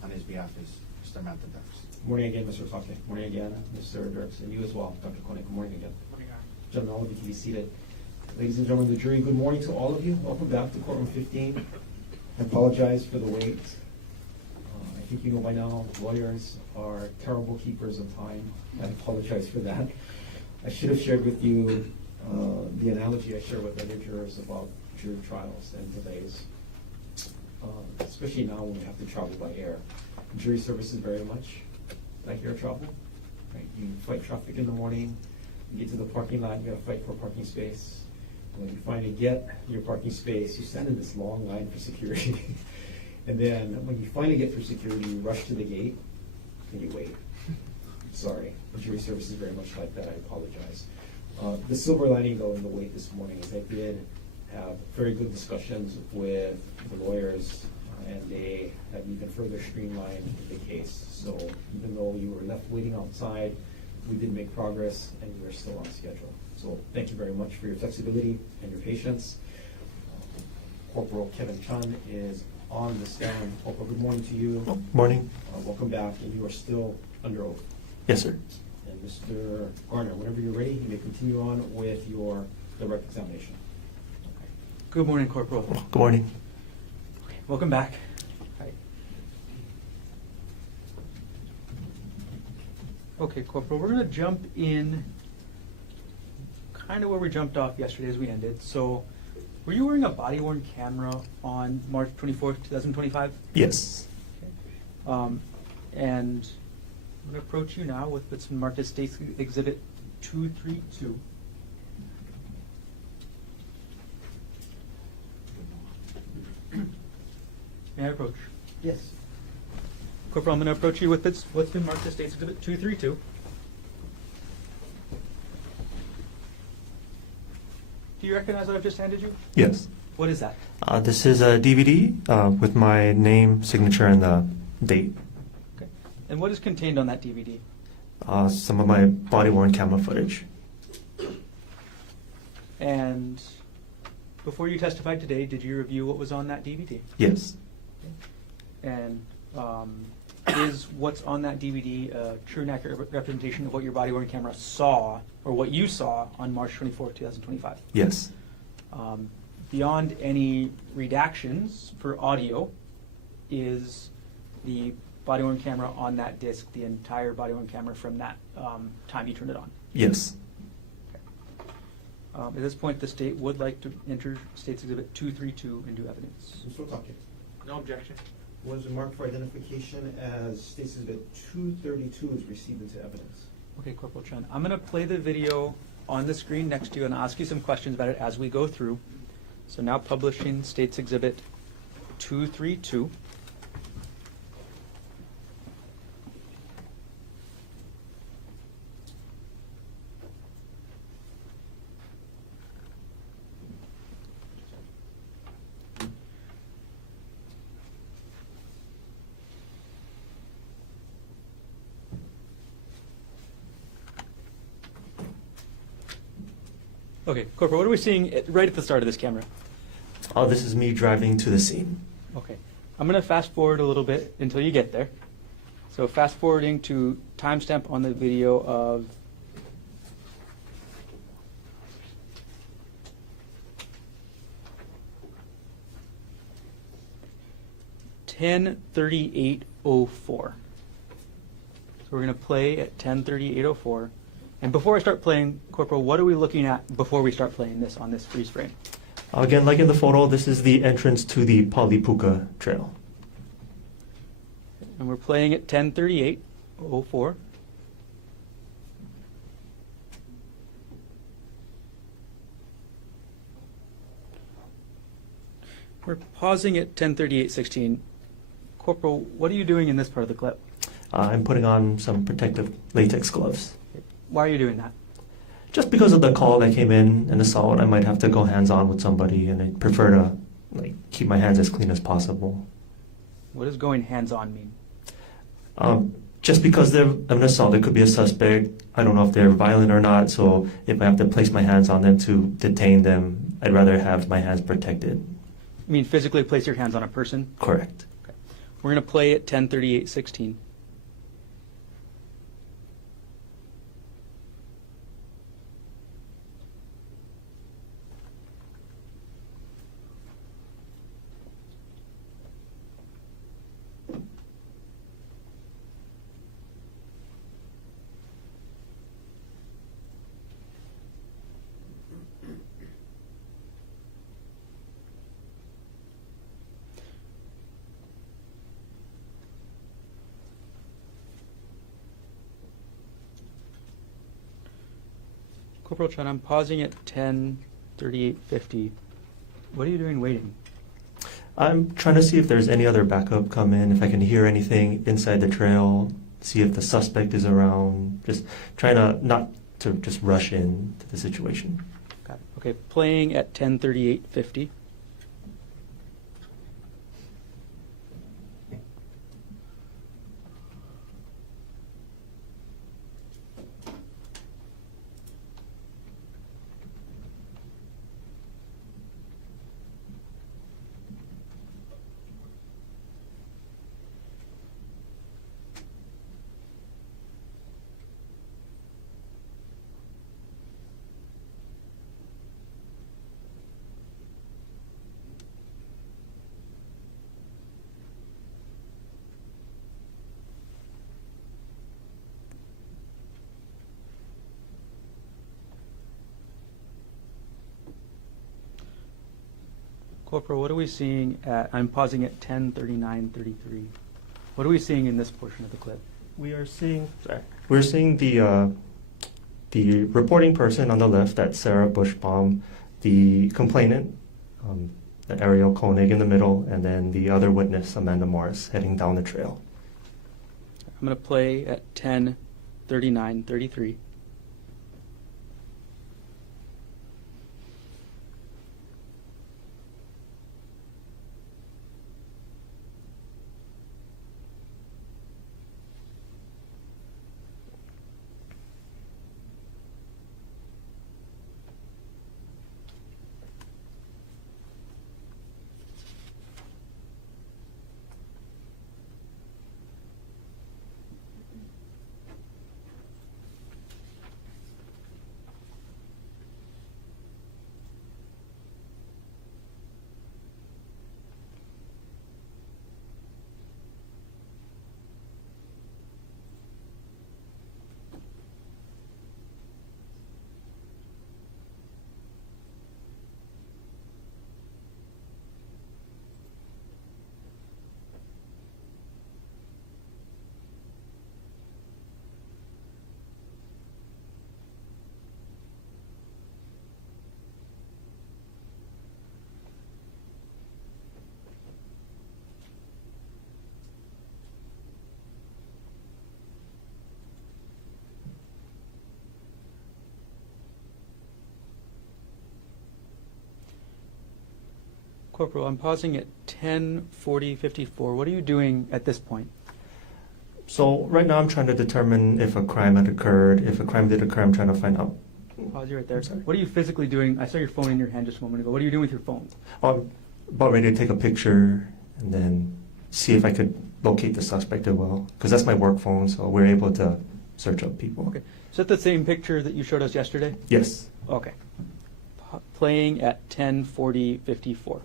on his behalf is Mr. Manta Dirks. Good morning again, Mr. Otake. Good morning again, Mr. Dirks, and you as well, Dr. Konig. Good morning again. Gentlemen, all of you can be seated. Ladies and gentlemen of the jury, good morning to all of you. Welcome back to courtroom 15. I apologize for the wait. I think you know by now, lawyers are terrible keepers of time. I apologize for that. I should have shared with you the analogy I share with other jurors about jury trials and delays, especially now when we have to travel by air. Jury service is very much like air travel. Right? You fight traffic in the morning. You get to the parking lot, you gotta fight for a parking space. When you finally get your parking space, you stand in this long line for security. And then when you finally get through security, you rush to the gate and you wait. Sorry, the jury service is very much like that, I apologize. The silver lining though in the wait this morning is I did have very good discussions with the lawyers and they have even further streamlined the case. So even though you were left waiting outside, we did make progress and we're still on schedule. So thank you very much for your flexibility and your patience. Corporal Kevin Chun is on the stand. Corporal, good morning to you. Morning. Welcome back, and you are still under oath. Yes, sir. And Mr. Garner, whenever you're ready, you may continue on with your direct examination. Okay. Good morning, Corporal. Good morning. Welcome back. Okay, Corporal, we're going to jump in kind of where we jumped off yesterday as we ended. So, were you wearing a body-worn camera on March 24th, 2025? Yes. Okay. And I'm going to approach you now with what's marked as State's Exhibit 232. May I approach? Yes. Corporal, I'm going to approach you with what's been marked as State's Exhibit 232. Do you recognize what I've just handed you? Yes. What is that? This is a DVD with my name, signature, and the date. Okay. And what is contained on that DVD? Some of my body-worn camera footage. And before you testified today, did you review what was on that DVD? Yes. And is what's on that DVD a true and accurate representation of what your body-worn camera saw, or what you saw on March 24, 2025? Yes. Beyond any redactions for audio, is the body-worn camera on that disc the entire body-worn camera from that time you turned it on? Yes. At this point, the state would like to enter State's Exhibit 232 into evidence. Mr. Otake. No objection. Was marked for identification as State's Exhibit 232 is received into evidence. Okay, Corporal Chun, I'm going to play the video on the screen next to you and ask you some questions about it as we go through. So now publishing State's Exhibit 232. Okay, Corporal, what are we seeing right at the start of this camera? This is me driving to the scene. Okay, I'm going to fast forward a little bit until you get there. So fast forwarding to timestamp on the video of (10:38:04). So we're going to play at 10:38:04. And before I start playing, Corporal, what are we looking at before we start playing this on this freeze frame? Again, like in the photo, this is the entrance to the Palipuka Trail. And we're playing at 10:38:04. We're pausing at 10:38:16. Corporal, what are you doing in this part of the clip? I'm putting on some protective latex gloves. Why are you doing that? Just because of the call that came in and assault, I might have to go hands-on with somebody, and I prefer to keep my hands as clean as possible. What does going hands-on mean? Just because they're an assault, there could be a suspect. I don't know if they're violent or not, so if I have to place my hands on them to detain them, I'd rather have my hands protected. You mean physically place your hands on a person? Correct. Okay. We're going to play at 10:38:16. Corporal Chun, I'm pausing at 10:38:50. What are you doing waiting? I'm trying to see if there's any other backup come in, if I can hear anything inside the trail, see if the suspect is around, just trying to not to just rush into the situation. Got it. Okay, playing at 10:38:50. Corporal, what are we seeing at, I'm pausing at 10:39:33. What are we seeing in this portion of the clip? We're seeing the reporting person on the left, that's Sarah Bushbaum, the complainant, Arielle Konig in the middle, and then the other witness, Amanda Morris, heading down the trail. I'm going to play at 10:39:33. Corporal, I'm pausing at 10:40:54. What are you doing at this point? So right now I'm trying to determine if a crime had occurred. If a crime did occur, I'm trying to find out. Pause you right there. I'm sorry. What are you physically doing? I saw your phone in your hand just a moment ago. What are you doing with your phone? I'm about ready to take a picture and then see if I could locate the suspect as well, because that's my work phone, so we're able to search up people. Okay. Is that the same picture that you showed us yesterday? Yes. Okay. Playing at 10:40:54.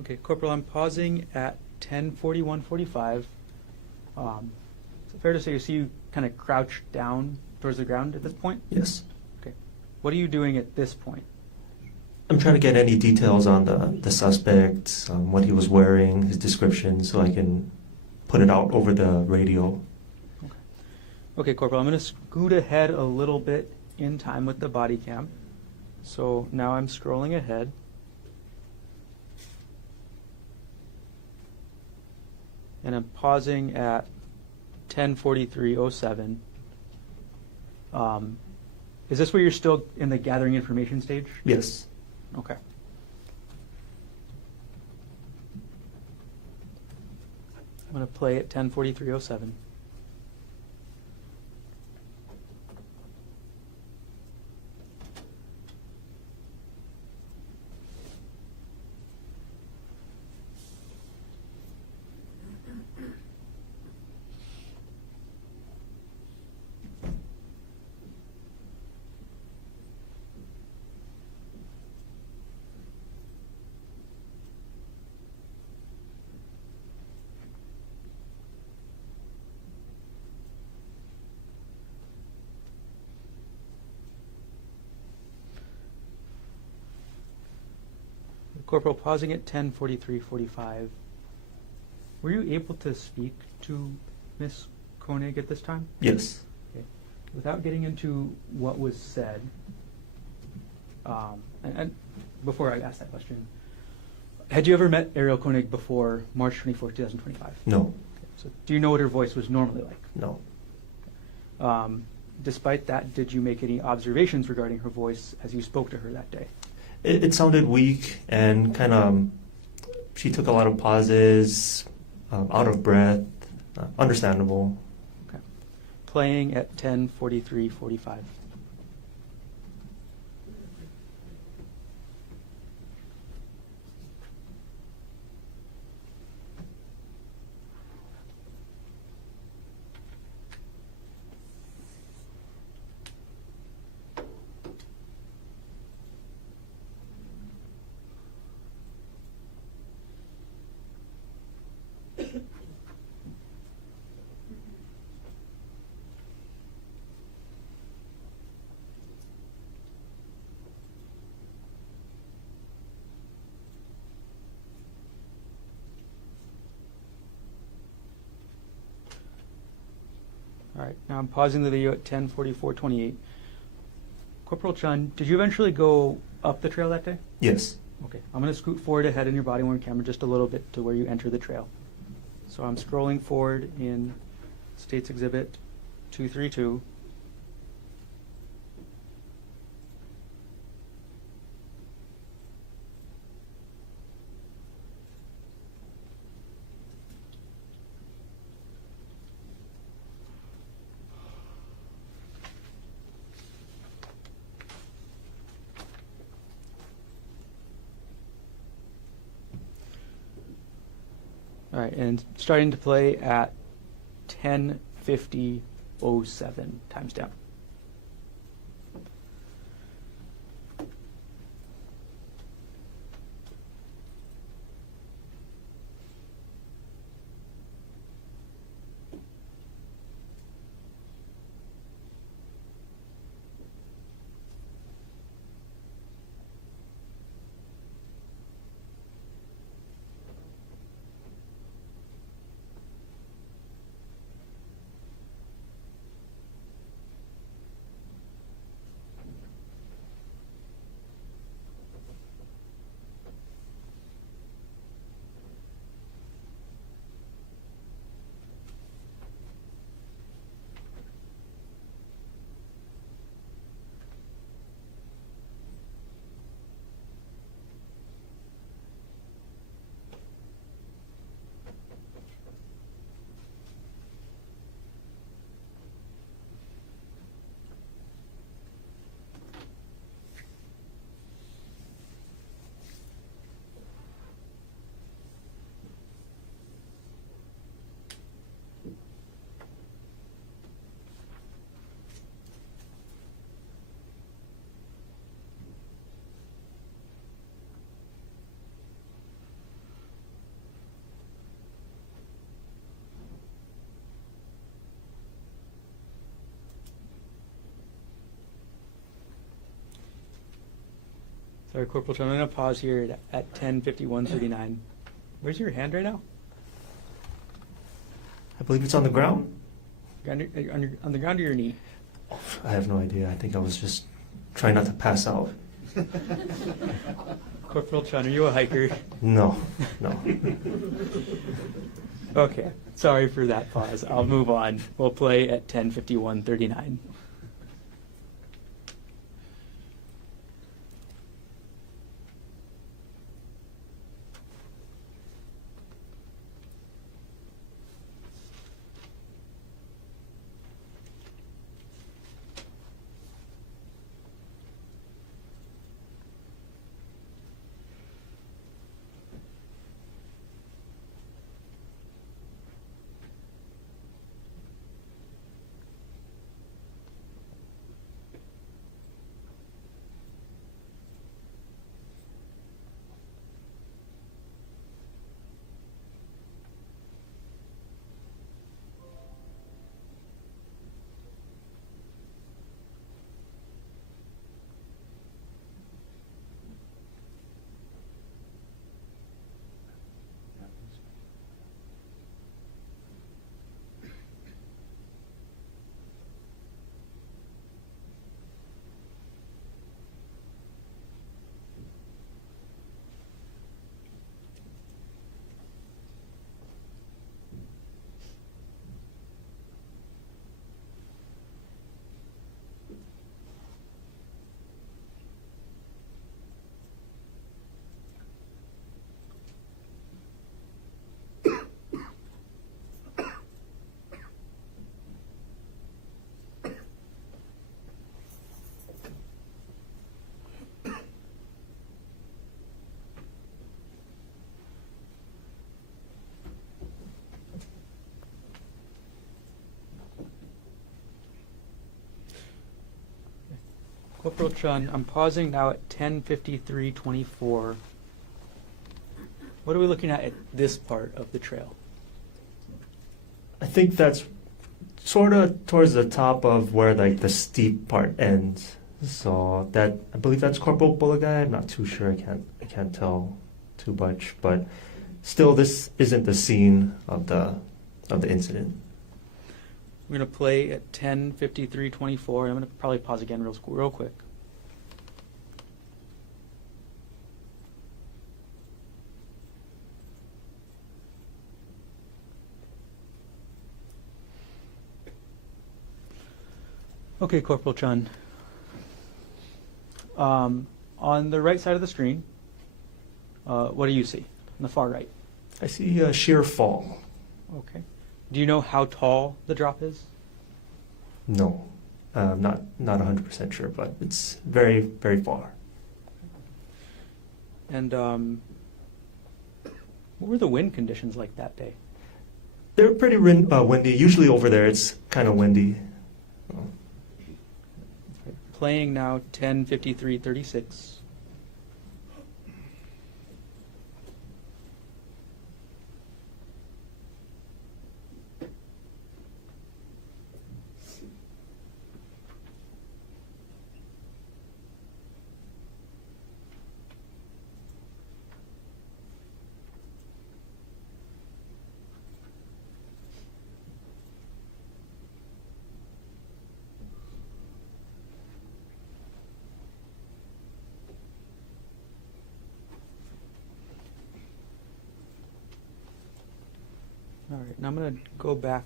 Okay, Corporal, I'm pausing at 10:41:45. Is it fair to say you see you kind of crouched down towards the ground at this point? Yes. Okay. What are you doing at this point? I'm trying to get any details on the suspect, what he was wearing, his description, so I can put it out over the radio. Okay, Corporal, I'm going to scoot ahead a little bit in time with the body cam. So now I'm scrolling ahead. And I'm pausing at 10:43:07. Is this where you're still in the gathering information stage? Yes. Okay. I'm going to play at 10:43:07. Corporal, pausing at 10:43:45. Were you able to speak to Miss Konig at this time? Yes. Okay. Without getting into what was said, and before I ask that question, had you ever met Arielle Konig before March 24, 2025? No. Okay. So do you know what her voice was normally like? No. Despite that, did you make any observations regarding her voice as you spoke to her that day? It sounded weak and kind of, she took a lot of pauses, out of breath, understandable. Okay. Playing at 10:43:45. All right, now I'm pausing the video at 10:44:28. Corporal Chun, did you eventually go up the trail that day? Yes. Okay, I'm going to scoot forward ahead in your body-worn camera just a little bit to where you enter the trail. So I'm scrolling forward in States Exhibit 232. All right, and starting to play at 10:50:07 timestamp. Sorry, Corporal Chun, I'm going to pause here at 10:51:39. Where's your hand right now? I believe it's on the ground. On the ground or your knee? I have no idea. I think I was just trying not to pass out. Corporal Chun, are you a hiker? No. Okay, sorry for that pause. I'll move on. We'll play at 10:51:39. Corporal Chun, I'm pausing now at 10:53:24. What are we looking at this part of the trail? I think that's sort of towards the top of where like the steep part ends. So that I believe that's Corporal Bulligai. I'm not too sure. I can't tell too much, but still, this isn't the scene of the incident. We're going to play at 10:53:24. I'm going to probably pause again real quick. Okay, Corporal Chun. On the right side of the screen, what do you see? On the far right. I see a sheer fall. Okay. Do you know how tall the drop is? No, not 100% sure, but it's very, very far. And what were the wind conditions like that day? They're pretty windy. Usually over there, it's kind of windy. Playing now 10:53:36. All right, now I'm going to go back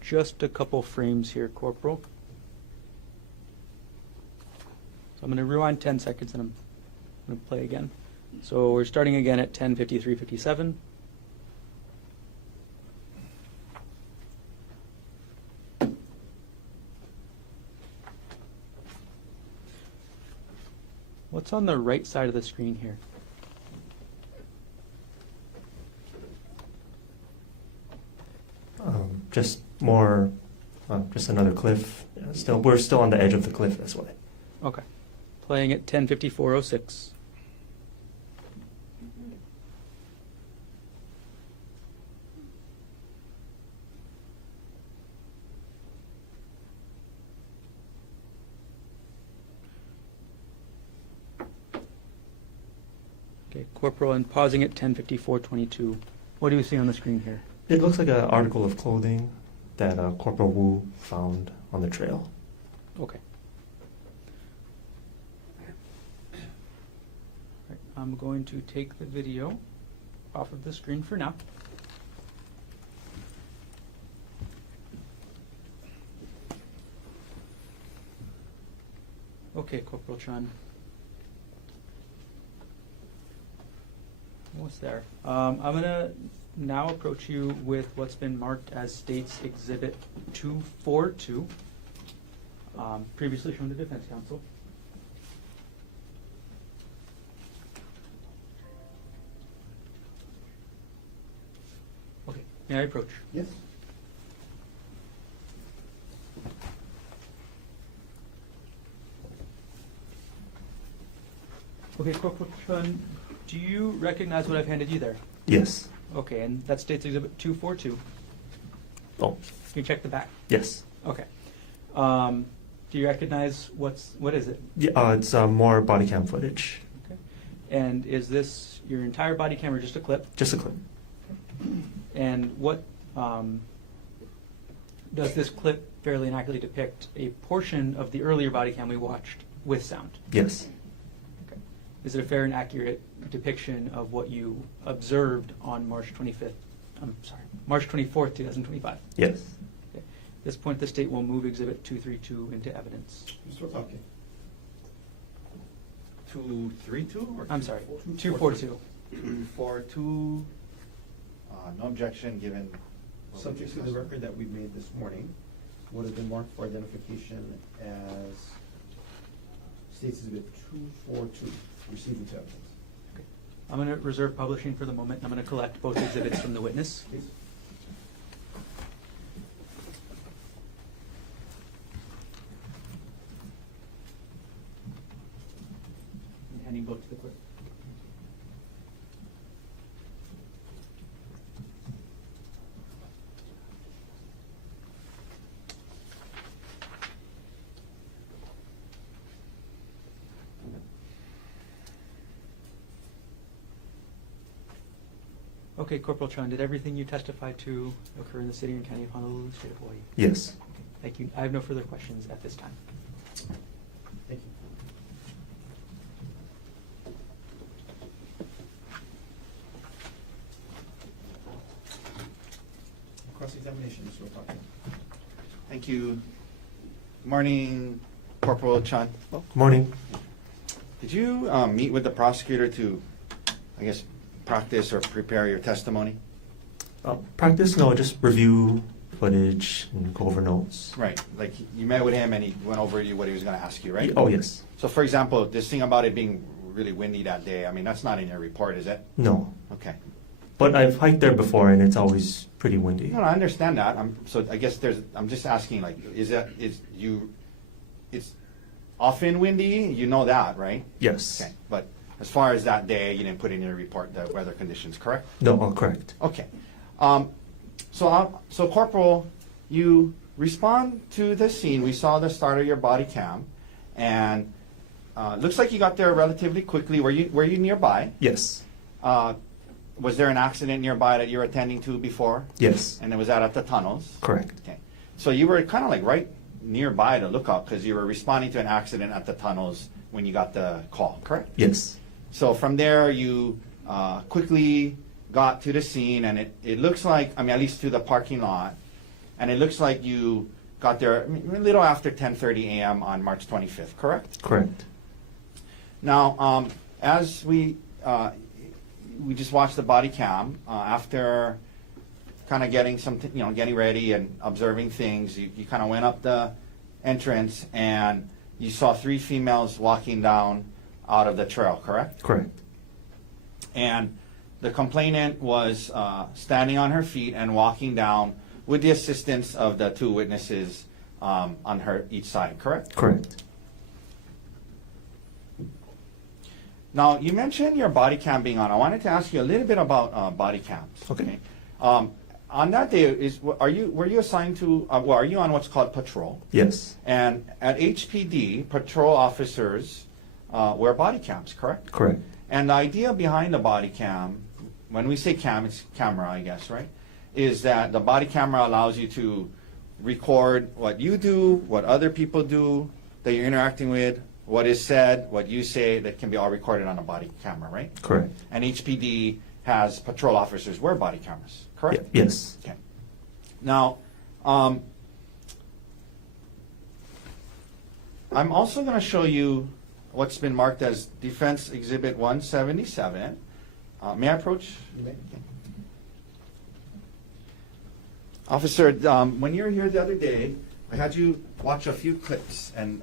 just a couple frames here, Corporal. So I'm going to rewind 10 seconds and I'm going to play again. So we're starting again at 10:53:57. What's on the right side of the screen here? Just more, just another cliff. Yeah, we're still on the edge of the cliff this way. Okay. Playing at 10:54:06. Okay, Corporal, and pausing at 10:54:22. What do you see on the screen here? It looks like an article of clothing that Corporal Wu found on the trail. Okay. Right, I'm going to take the video off of the screen for now. Okay, Corporal Chun. Almost there. I'm going to now approach you with what's been marked as State's Exhibit 242, previously shown to Defense Counsel. Okay, may I approach? Yes. Okay, Corporal Chun, do you recognize what I've handed you there? Yes. Okay, and that's State's Exhibit 242. Oh, Can you check the back? yes. Okay. Do you recognize what is it? Yeah, it's more body cam footage. Okay. And is this your entire body cam or just a clip? Just a clip. And what does this clip fairly and accurately depict a portion of the earlier body cam we watched with sound? Yes. Okay. Is it a fair and accurate depiction of what you observed on March 24th, 2025? Yes. Okay. At this point, the state will move Exhibit 232 into evidence. Mr. Otake. 232 or I'm sorry, 242. 242? No objection given. what we Subject to the discussed. record that we made this morning, would have been marked for identification as State's Exhibit 242, received into evidence. Okay. I'm going to reserve publishing for the moment. I'm going to collect both exhibits from the witness. Please. And handing both to the clerk. Okay, Corporal Chun, did everything you testified to occur in the city and county of Honolulu, state of Hawaii? Yes. Okay, thank you. I have no further questions at this time. Thank you. Cross-examination, Mr. Otake. Thank you. Morning, Corporal Chun. Good morning. Did you meet with the prosecutor to, I guess, practice or prepare your testimony? Practice? No, just review footage and go over notes. Right, like you met with him and he went over you what he was going to ask you, right? Oh, yes. So for example, this thing about it being really windy that day, I mean, that's not in your report, is it? No. Okay. But I've hiked there before and it's always pretty windy. No, I understand that. So I guess I'm just asking, like, it's often windy, you know that, right? Yes. Okay, but as far as that day, you didn't put in your report the weather conditions, correct? No, correct. Okay. So Corporal, you respond to the scene. We saw the start of your body cam, and looks like you got there relatively quickly. Were you nearby? Yes. Was there an accident nearby that you were attending to before? Yes. And was that at the tunnels? Correct. Okay. So you were kind of like right nearby the lookout because you were responding to an accident at the tunnels when you got the call, correct? Yes. So from there, you quickly got to the scene, and it looks like, I mean, at least to the parking lot, and it looks like you got there a little after 10:30 a.m. on March 25th, correct? Correct. Now, as we just watched the body cam, after kind of getting getting ready and observing things, you kind of went up the entrance, and you saw 3 females walking down out of the trail, correct? Correct. And the complainant was standing on her feet and walking down with the assistance of the 2 witnesses on her each side, correct? Correct. Now, you mentioned your body cam being on. I wanted to ask you a little bit about body cams. Okay. On that day, were you assigned to? Are you on what's called patrol? Yes. And at HPD, patrol officers wear body cams, correct? Correct. And the idea behind the body cam, when we say cam, it's camera, I guess, right? Is that the body camera allows you to record what you do, what other people do that you're interacting with, what is said, what you say, that can be all recorded on a body camera, right? Correct. And HPD has patrol officers wear body cameras, correct? Yes. Okay. Now, I'm also going to show you what's been marked as Defense Exhibit 177. May I approach? You may. Officer, when you were here the other day, I had you watch a few clips, and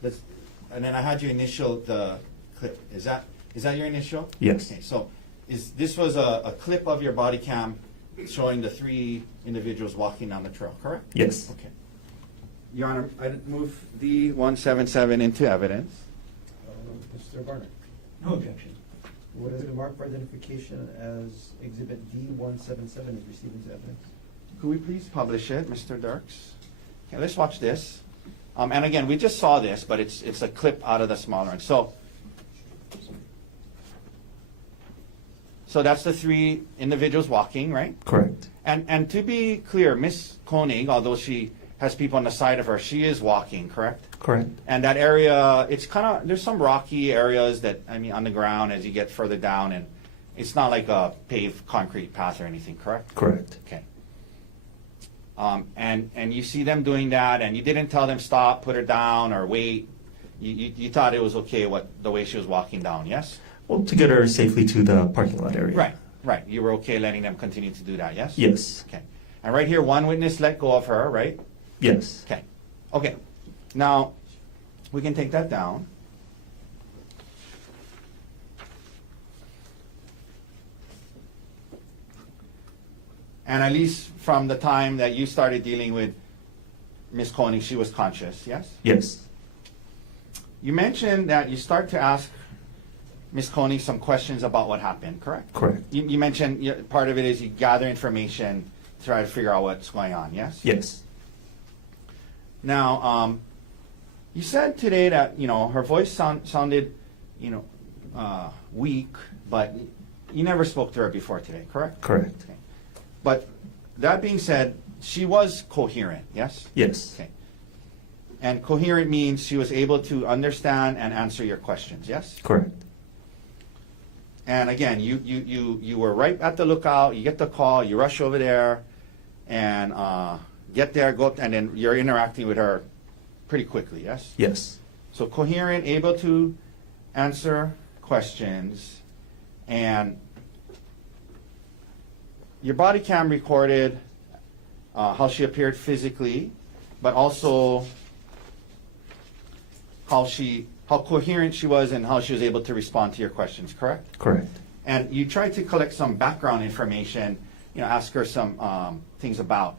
then I had you initial the clip. Is that your initial? Yes. Okay, so this was a clip of your body cam showing the 3 individuals walking down the trail, correct? Yes. Okay. Your Honor, I move D177 into evidence. Mr. Garner, No objection. what has been marked for identification as Exhibit D177 is received into evidence? Could we please publish it, Mr. Dirks? Okay, let's watch this. And again, we just saw this, but it's a clip out of the smaller one. So that's the 3 individuals walking, right? Correct. And to be clear, Miss Konig, although she has people on the side of her, she is walking, correct? Correct. And that area, it's kind of, there's some rocky areas that, on the ground as you get further down, and it's not like a paved concrete path or anything, correct? Correct. Okay. And you see them doing that, and you didn't tell them stop, put her down, or wait. You thought it was okay the way she was walking down, yes? Well, to get her safely to the parking lot area. Right. You were okay letting them continue to do that, yes? Yes. Okay. And right here, one witness let go of her, right? Yes. Okay. Now, we can take that down. And at least from the time that you started dealing with Miss Konig, she was conscious, yes? Yes. You mentioned that you start to ask Miss Konig some questions about what happened, correct? Correct. You mentioned part of it is you gather information to try to figure out what's going on, yes? Yes. Now, you said today that, her voice sounded, weak, but you never spoke to her before today, correct? Correct. Okay. But that being said, she was coherent, yes? Yes. Okay. And coherent means she was able to understand and answer your questions, yes? Correct. And again, you were right at the lookout, you get the call, you rush over there, and get there, and then you're interacting with her pretty quickly, yes? Yes. So coherent, able to answer questions, and your body cam recorded how she appeared physically, but also how coherent she was and how she was able to respond to your questions, correct? Correct. And you tried to collect some background information, ask her some things about,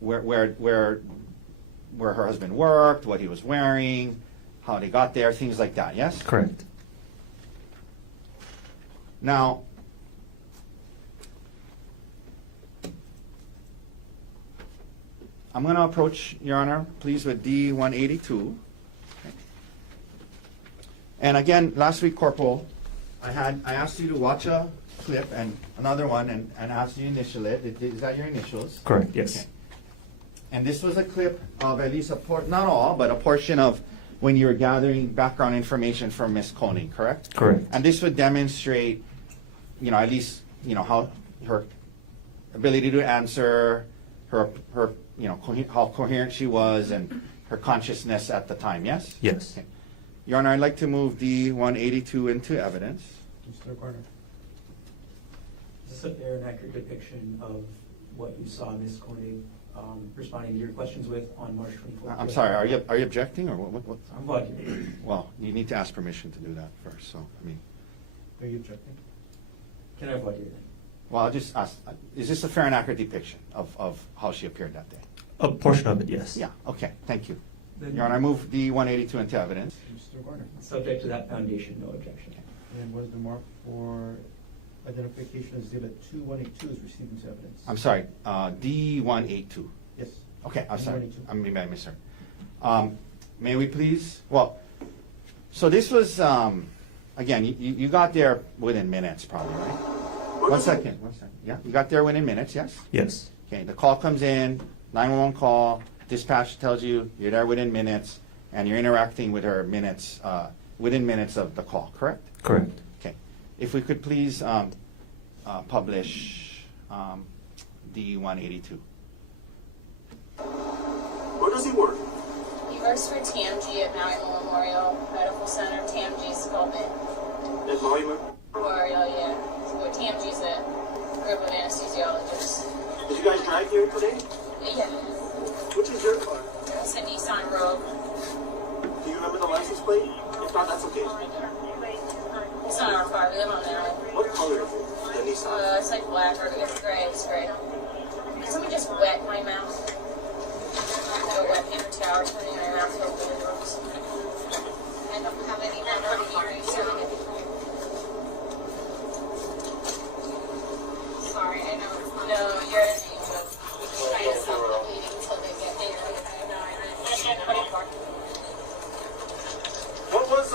where her husband worked, what he was wearing, how they got there, things like that, yes? Correct. Now, I'm going to approach, Your Honor, please, with D-182. Okay. And again, last week, Corporal, I asked you to watch a clip and another one, and asked you to initial it. Is that your initials? Correct. Yes. Okay. And this was a clip of at least not all, but a portion of when you were gathering background information from Ms. Konig, correct? Correct. And this would demonstrate, at least, how her ability to answer, her how coherent she was, and her consciousness at the time, yes? Yes. Okay. Your Honor, I'd like to move D-182 into evidence. Mr. Garner, Is this a fair and accurate depiction of what you saw Ms. Konig responding to your questions with on March 24th? I'm sorry, are you objecting, or what? I'm glad you did. Well, you need to ask permission to do that first, so, are you objecting? Can I have what you think? well, I'll just ask, is this a fair and accurate depiction of how she appeared that day? A portion of it, yes. Yeah, okay, thank you. Then- Your Honor, I move D-182 into evidence. Mr. Garner, Subject to that foundation, no objection. and what is the mark for identification as Exhibit 2182 is received into evidence? I'm sorry, D-182. Yes. Okay, I'm sorry, 182. I misheard. May we please, So this was, again, you got there within minutes probably, right? One second. Yeah, you got there within minutes, yes? Yes. Okay, the call comes in, 911 call, dispatch tells you you're there within minutes, and you're interacting with her minutes, within minutes of the call, correct? Correct. Okay. If we could please publish D182. Where does he work? He works for TMG at Maui Memorial Medical Center. TMG's called it At Maui? Memorial, yeah. So TMG's a group of anesthesiologists. Did you guys drive here today? Yeah. Which is your car? It's a Nissan Rogue. Do you remember the license plate? If not, that's okay. It's not our car. We live on Maui. What color is it? The Nissan? It's like black or it's gray. It's gray. Can someone just wet my mouth? Do a wet paper towel or something in my mouth so it really works. I don't have any more hearing, so sorry, I know. No, you're an angel. I just stop the bleeding until they get there. No, What was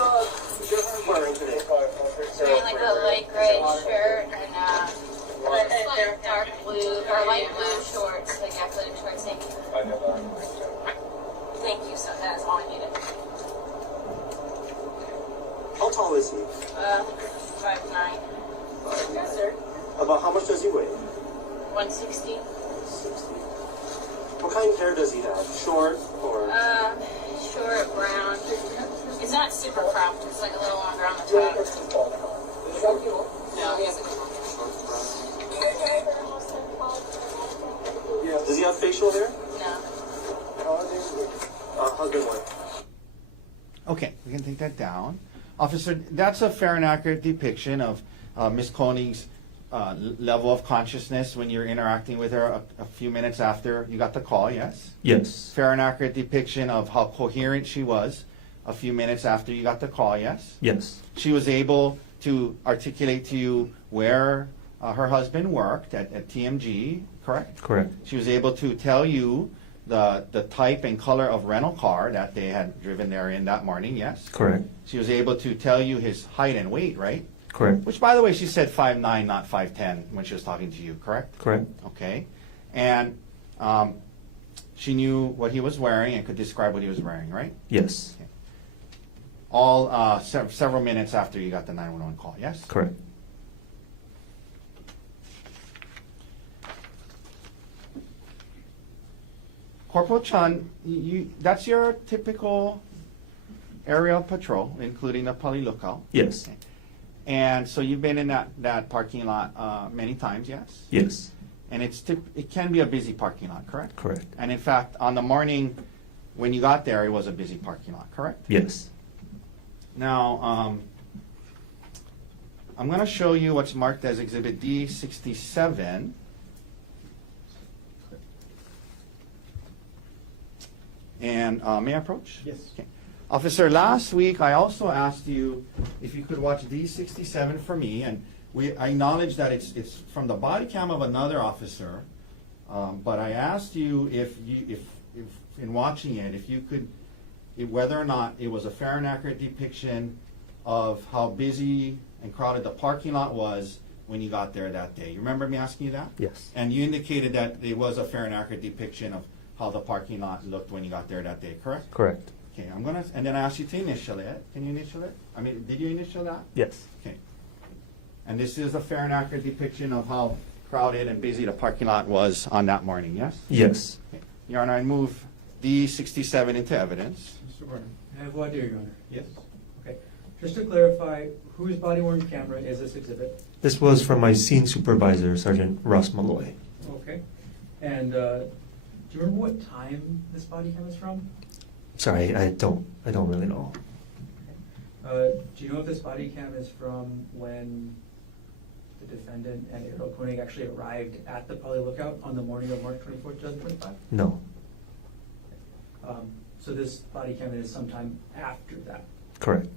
Gerhardt wearing today? wearing like a light gray shirt and like dark blue or light blue shorts, like athletic shorts. Thank you. Thank you. So that's all I needed. How tall is he? 5'9". Yes, sir. About how much does he weigh? 160. 60. What kind of hair does he have? Short or? Short brown. It's not super cropped. It's like a little longer on the top. No, he hasn't. Does he have facial hair? No. Husband, wife. Okay, we can take that down. Officer, that's a fair and accurate depiction of Ms. Konig's level of consciousness when you're interacting with her a few minutes after you got the call, yes? Yes. Fair and accurate depiction of how coherent she was a few minutes after you got the call, yes? Yes. She was able to articulate to you where her husband worked at TMG, correct? Correct. She was able to tell you the type and color of rental car that they had driven there in that morning, yes? Correct. She was able to tell you his height and weight, right? Correct. Which, by the way, she said 5'9", not 5'10", when she was talking to you, correct? Correct. Okay. And she knew what he was wearing and could describe what he was wearing, right? Yes. All several minutes after you got the 911 call, yes? Correct. Corporal Chun, that's your typical aerial patrol, including the Pali Lookout. Yes. And so you've been in that parking lot many times, yes? Yes. And it can be a busy parking lot, correct? Correct. And in fact, on the morning when you got there, it was a busy parking lot, correct? Yes. Now, I'm going to show you what's marked as Exhibit D67. And may I approach? Yes. Okay. Officer, last week I also asked you if you could watch D67 for me, and I acknowledge that it's from the body cam of another officer, but I asked you if in watching it, if you could, whether or not it was a fair and accurate depiction of how busy and crowded the parking lot was when you got there that day. You remember me asking you that? Yes. And you indicated that it was a fair and accurate depiction of how the parking lot looked when you got there that day, correct? Correct. Okay, and then I asked you to initial it. Can you initial it? I mean, did you initial that? Yes. Okay. And this is a fair and accurate depiction of how crowded and busy the parking lot was on that morning, yes? Yes. Okay. Your Honor, I move D67 into evidence. Mr. Gordon, I have one there, Your Honor. Yes. Okay. Just to clarify, whose body-worn camera is this exhibit? This was from my scene supervisor, Sergeant Ross Malloy. Okay. And do you remember what time this body cam is from? Sorry, I don't really know. Do you know if this body cam is from when the defendant and Arielle Konig actually arrived at the Pali Lookout on the morning of March 24th, 2025? No. So this body cam is sometime after that, Correct.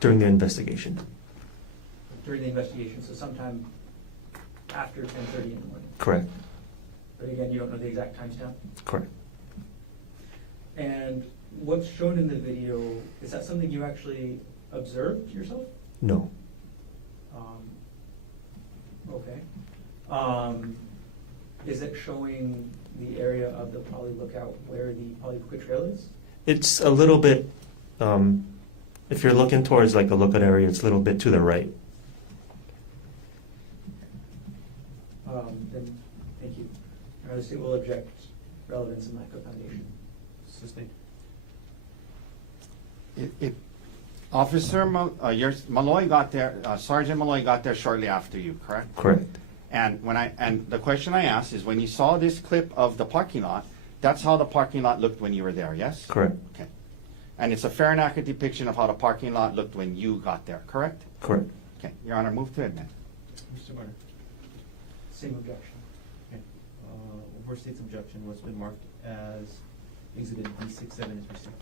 During the investigation. during the investigation, so sometime after 10:30 in the morning. Correct. But again, you don't know the exact timestamp? Correct. And what's shown in the video, is that something you actually observed yourself? No. Okay. Is it showing the area of the Poly Lookout where the Poly Puka Trail is? It's a little bit, if you're looking towards like the lookout area, it's a little bit to the right. Then, thank you. The state will object relevance and lack of foundation. Sustained. Officer Malloy got there, Sergeant Malloy got there shortly after you, correct? Correct. And the question I asked is when you saw this clip of the parking lot, that's how the parking lot looked when you were there, yes? Correct. Okay. And it's a fair and accurate depiction of how the parking lot looked when you got there, correct? Correct. Okay, Your Honor, move to admit. Mr. Garner. Same objection. Okay. Over state's objection was been marked as exhibit D67 is received.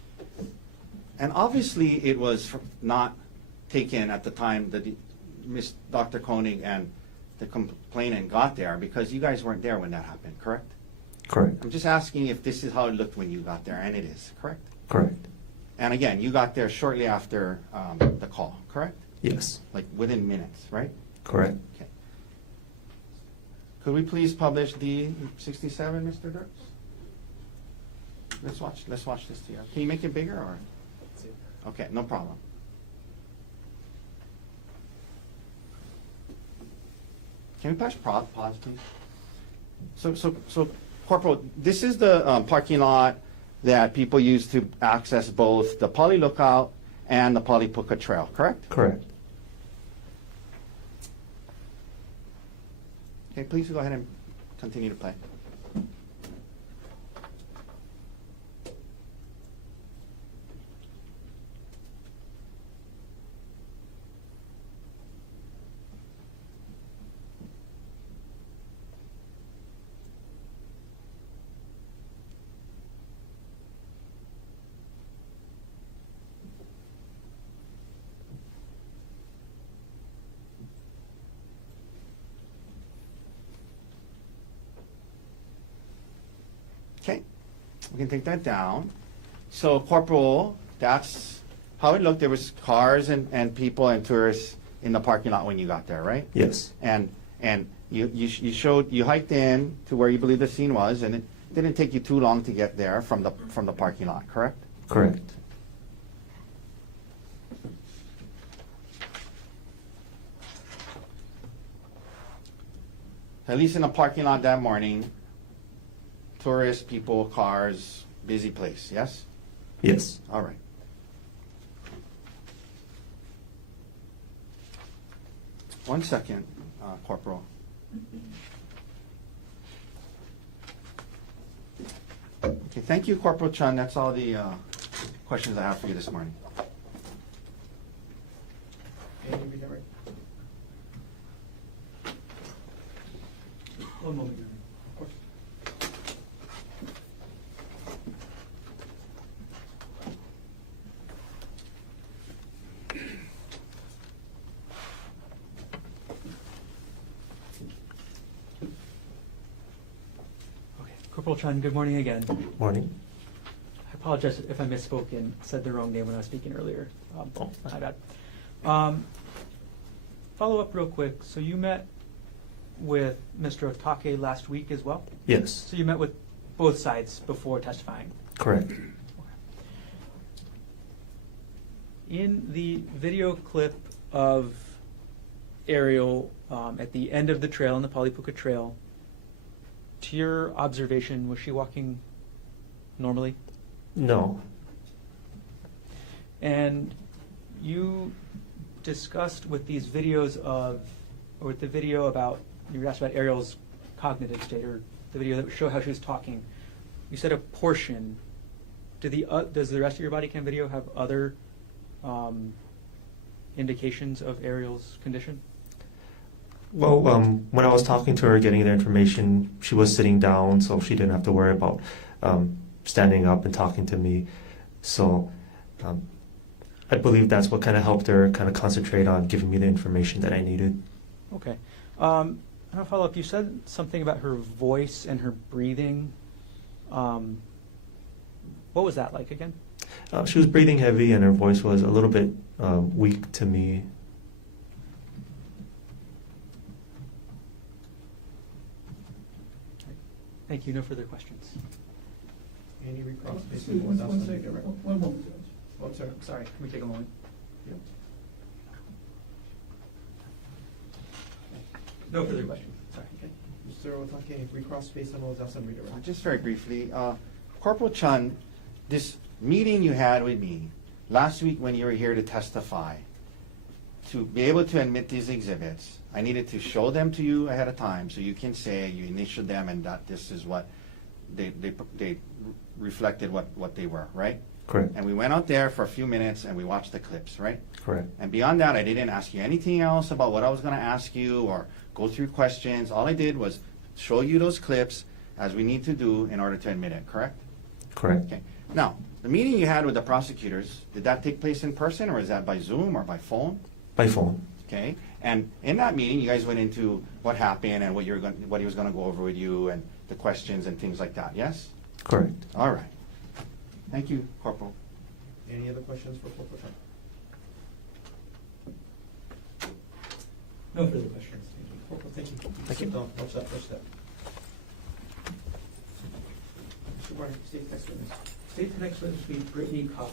And obviously, it was not taken at the time that Dr. Konig and the complainant got there, because you guys weren't there when that happened, correct? Correct. I'm just asking if this is how it looked when you got there, and it is, correct? Correct. And again, you got there shortly after the call, correct? Yes. Like within minutes, right? Correct. Okay. Could we please publish D67, Mr. Dirks? Let's watch this here. Can you make it bigger or? Okay, no problem. Can we push pause, please? So, Corporal, this is the parking lot that people use to access both the Poly Lookout and the Poly Puka Trail, correct? Correct. Okay, please go ahead and continue to play. Okay, we can take that down. So, Corporal, that's how it looked. There was cars and people and tourists in the parking lot when you got there, right? Yes. And you hiked in to where you believe the scene was, and it didn't take you too long to get there from the parking lot, correct? Correct. At least in the parking lot that morning, tourists, people, cars, busy place, yes? Yes. All right. One second, Corporal. Okay, thank you, Corporal Chun. That's all the questions I have for you this morning. Can you read that right? One moment, Your Honor. Of course. Okay, Corporal Chun, good morning again. Morning. I apologize if I misspoke and said the wrong name when I was speaking earlier. Oh. My bad. Follow up real quick. So you met with Mr. Otake last week as well? Yes. So you met with both sides before testifying? Correct. In the video clip of Arielle at the end of the trail, on the Poly Puka Trail, to your observation, was she walking normally? No. And you discussed with these videos of, or with the video about, you were asked about Arielle's cognitive state, or the video that would show how she was talking. You said a portion. Does the rest of your body cam video have other indications of Arielle's condition? Well, when I was talking to her, getting the information, she was sitting down, so she didn't have to worry about standing up and talking to me. So I believe that's what kind of helped her kind of concentrate on giving me the information that I needed. Okay. I'll follow up. You said something about her voice and her breathing. What was that like again? She was breathing heavy and her voice was a little bit weak to me. Thank you. No further questions. Any recross based Excuse on me, what one else? second. One moment, Judge. Oh, sorry. Sorry, can we take a moment? Yeah. No further questions. Sorry. Okay. Mr. Otake, recross based on what else and redirect. Just very briefly, Corporal Chun, this meeting you had with me last week when you were here to testify, to be able to admit these exhibits, I needed to show them to you ahead of time so you can say you initialed them and that this is what they reflected what they were, right? Correct. And we went out there for a few minutes and we watched the clips, right? Correct. And beyond that, I didn't ask you anything else about what I was going to ask you or go through questions. All I did was show you those clips as we need to do in order to admit it, correct? Correct. Okay. Now, the meeting you had with the prosecutors, did that take place in person or is that by Zoom or by phone? By phone. Okay. And in that meeting, you guys went into what happened and what he was going to go over with you and the questions and things like that, yes? Correct. All right. Thank you, Corporal. Any other questions for Corporal Chun? No further questions. Thank you. Corporal, thank you. Thank you. Sit down. Watch that first step. Mr. Warner, state next witness. State's next witness will be Brittany Cox.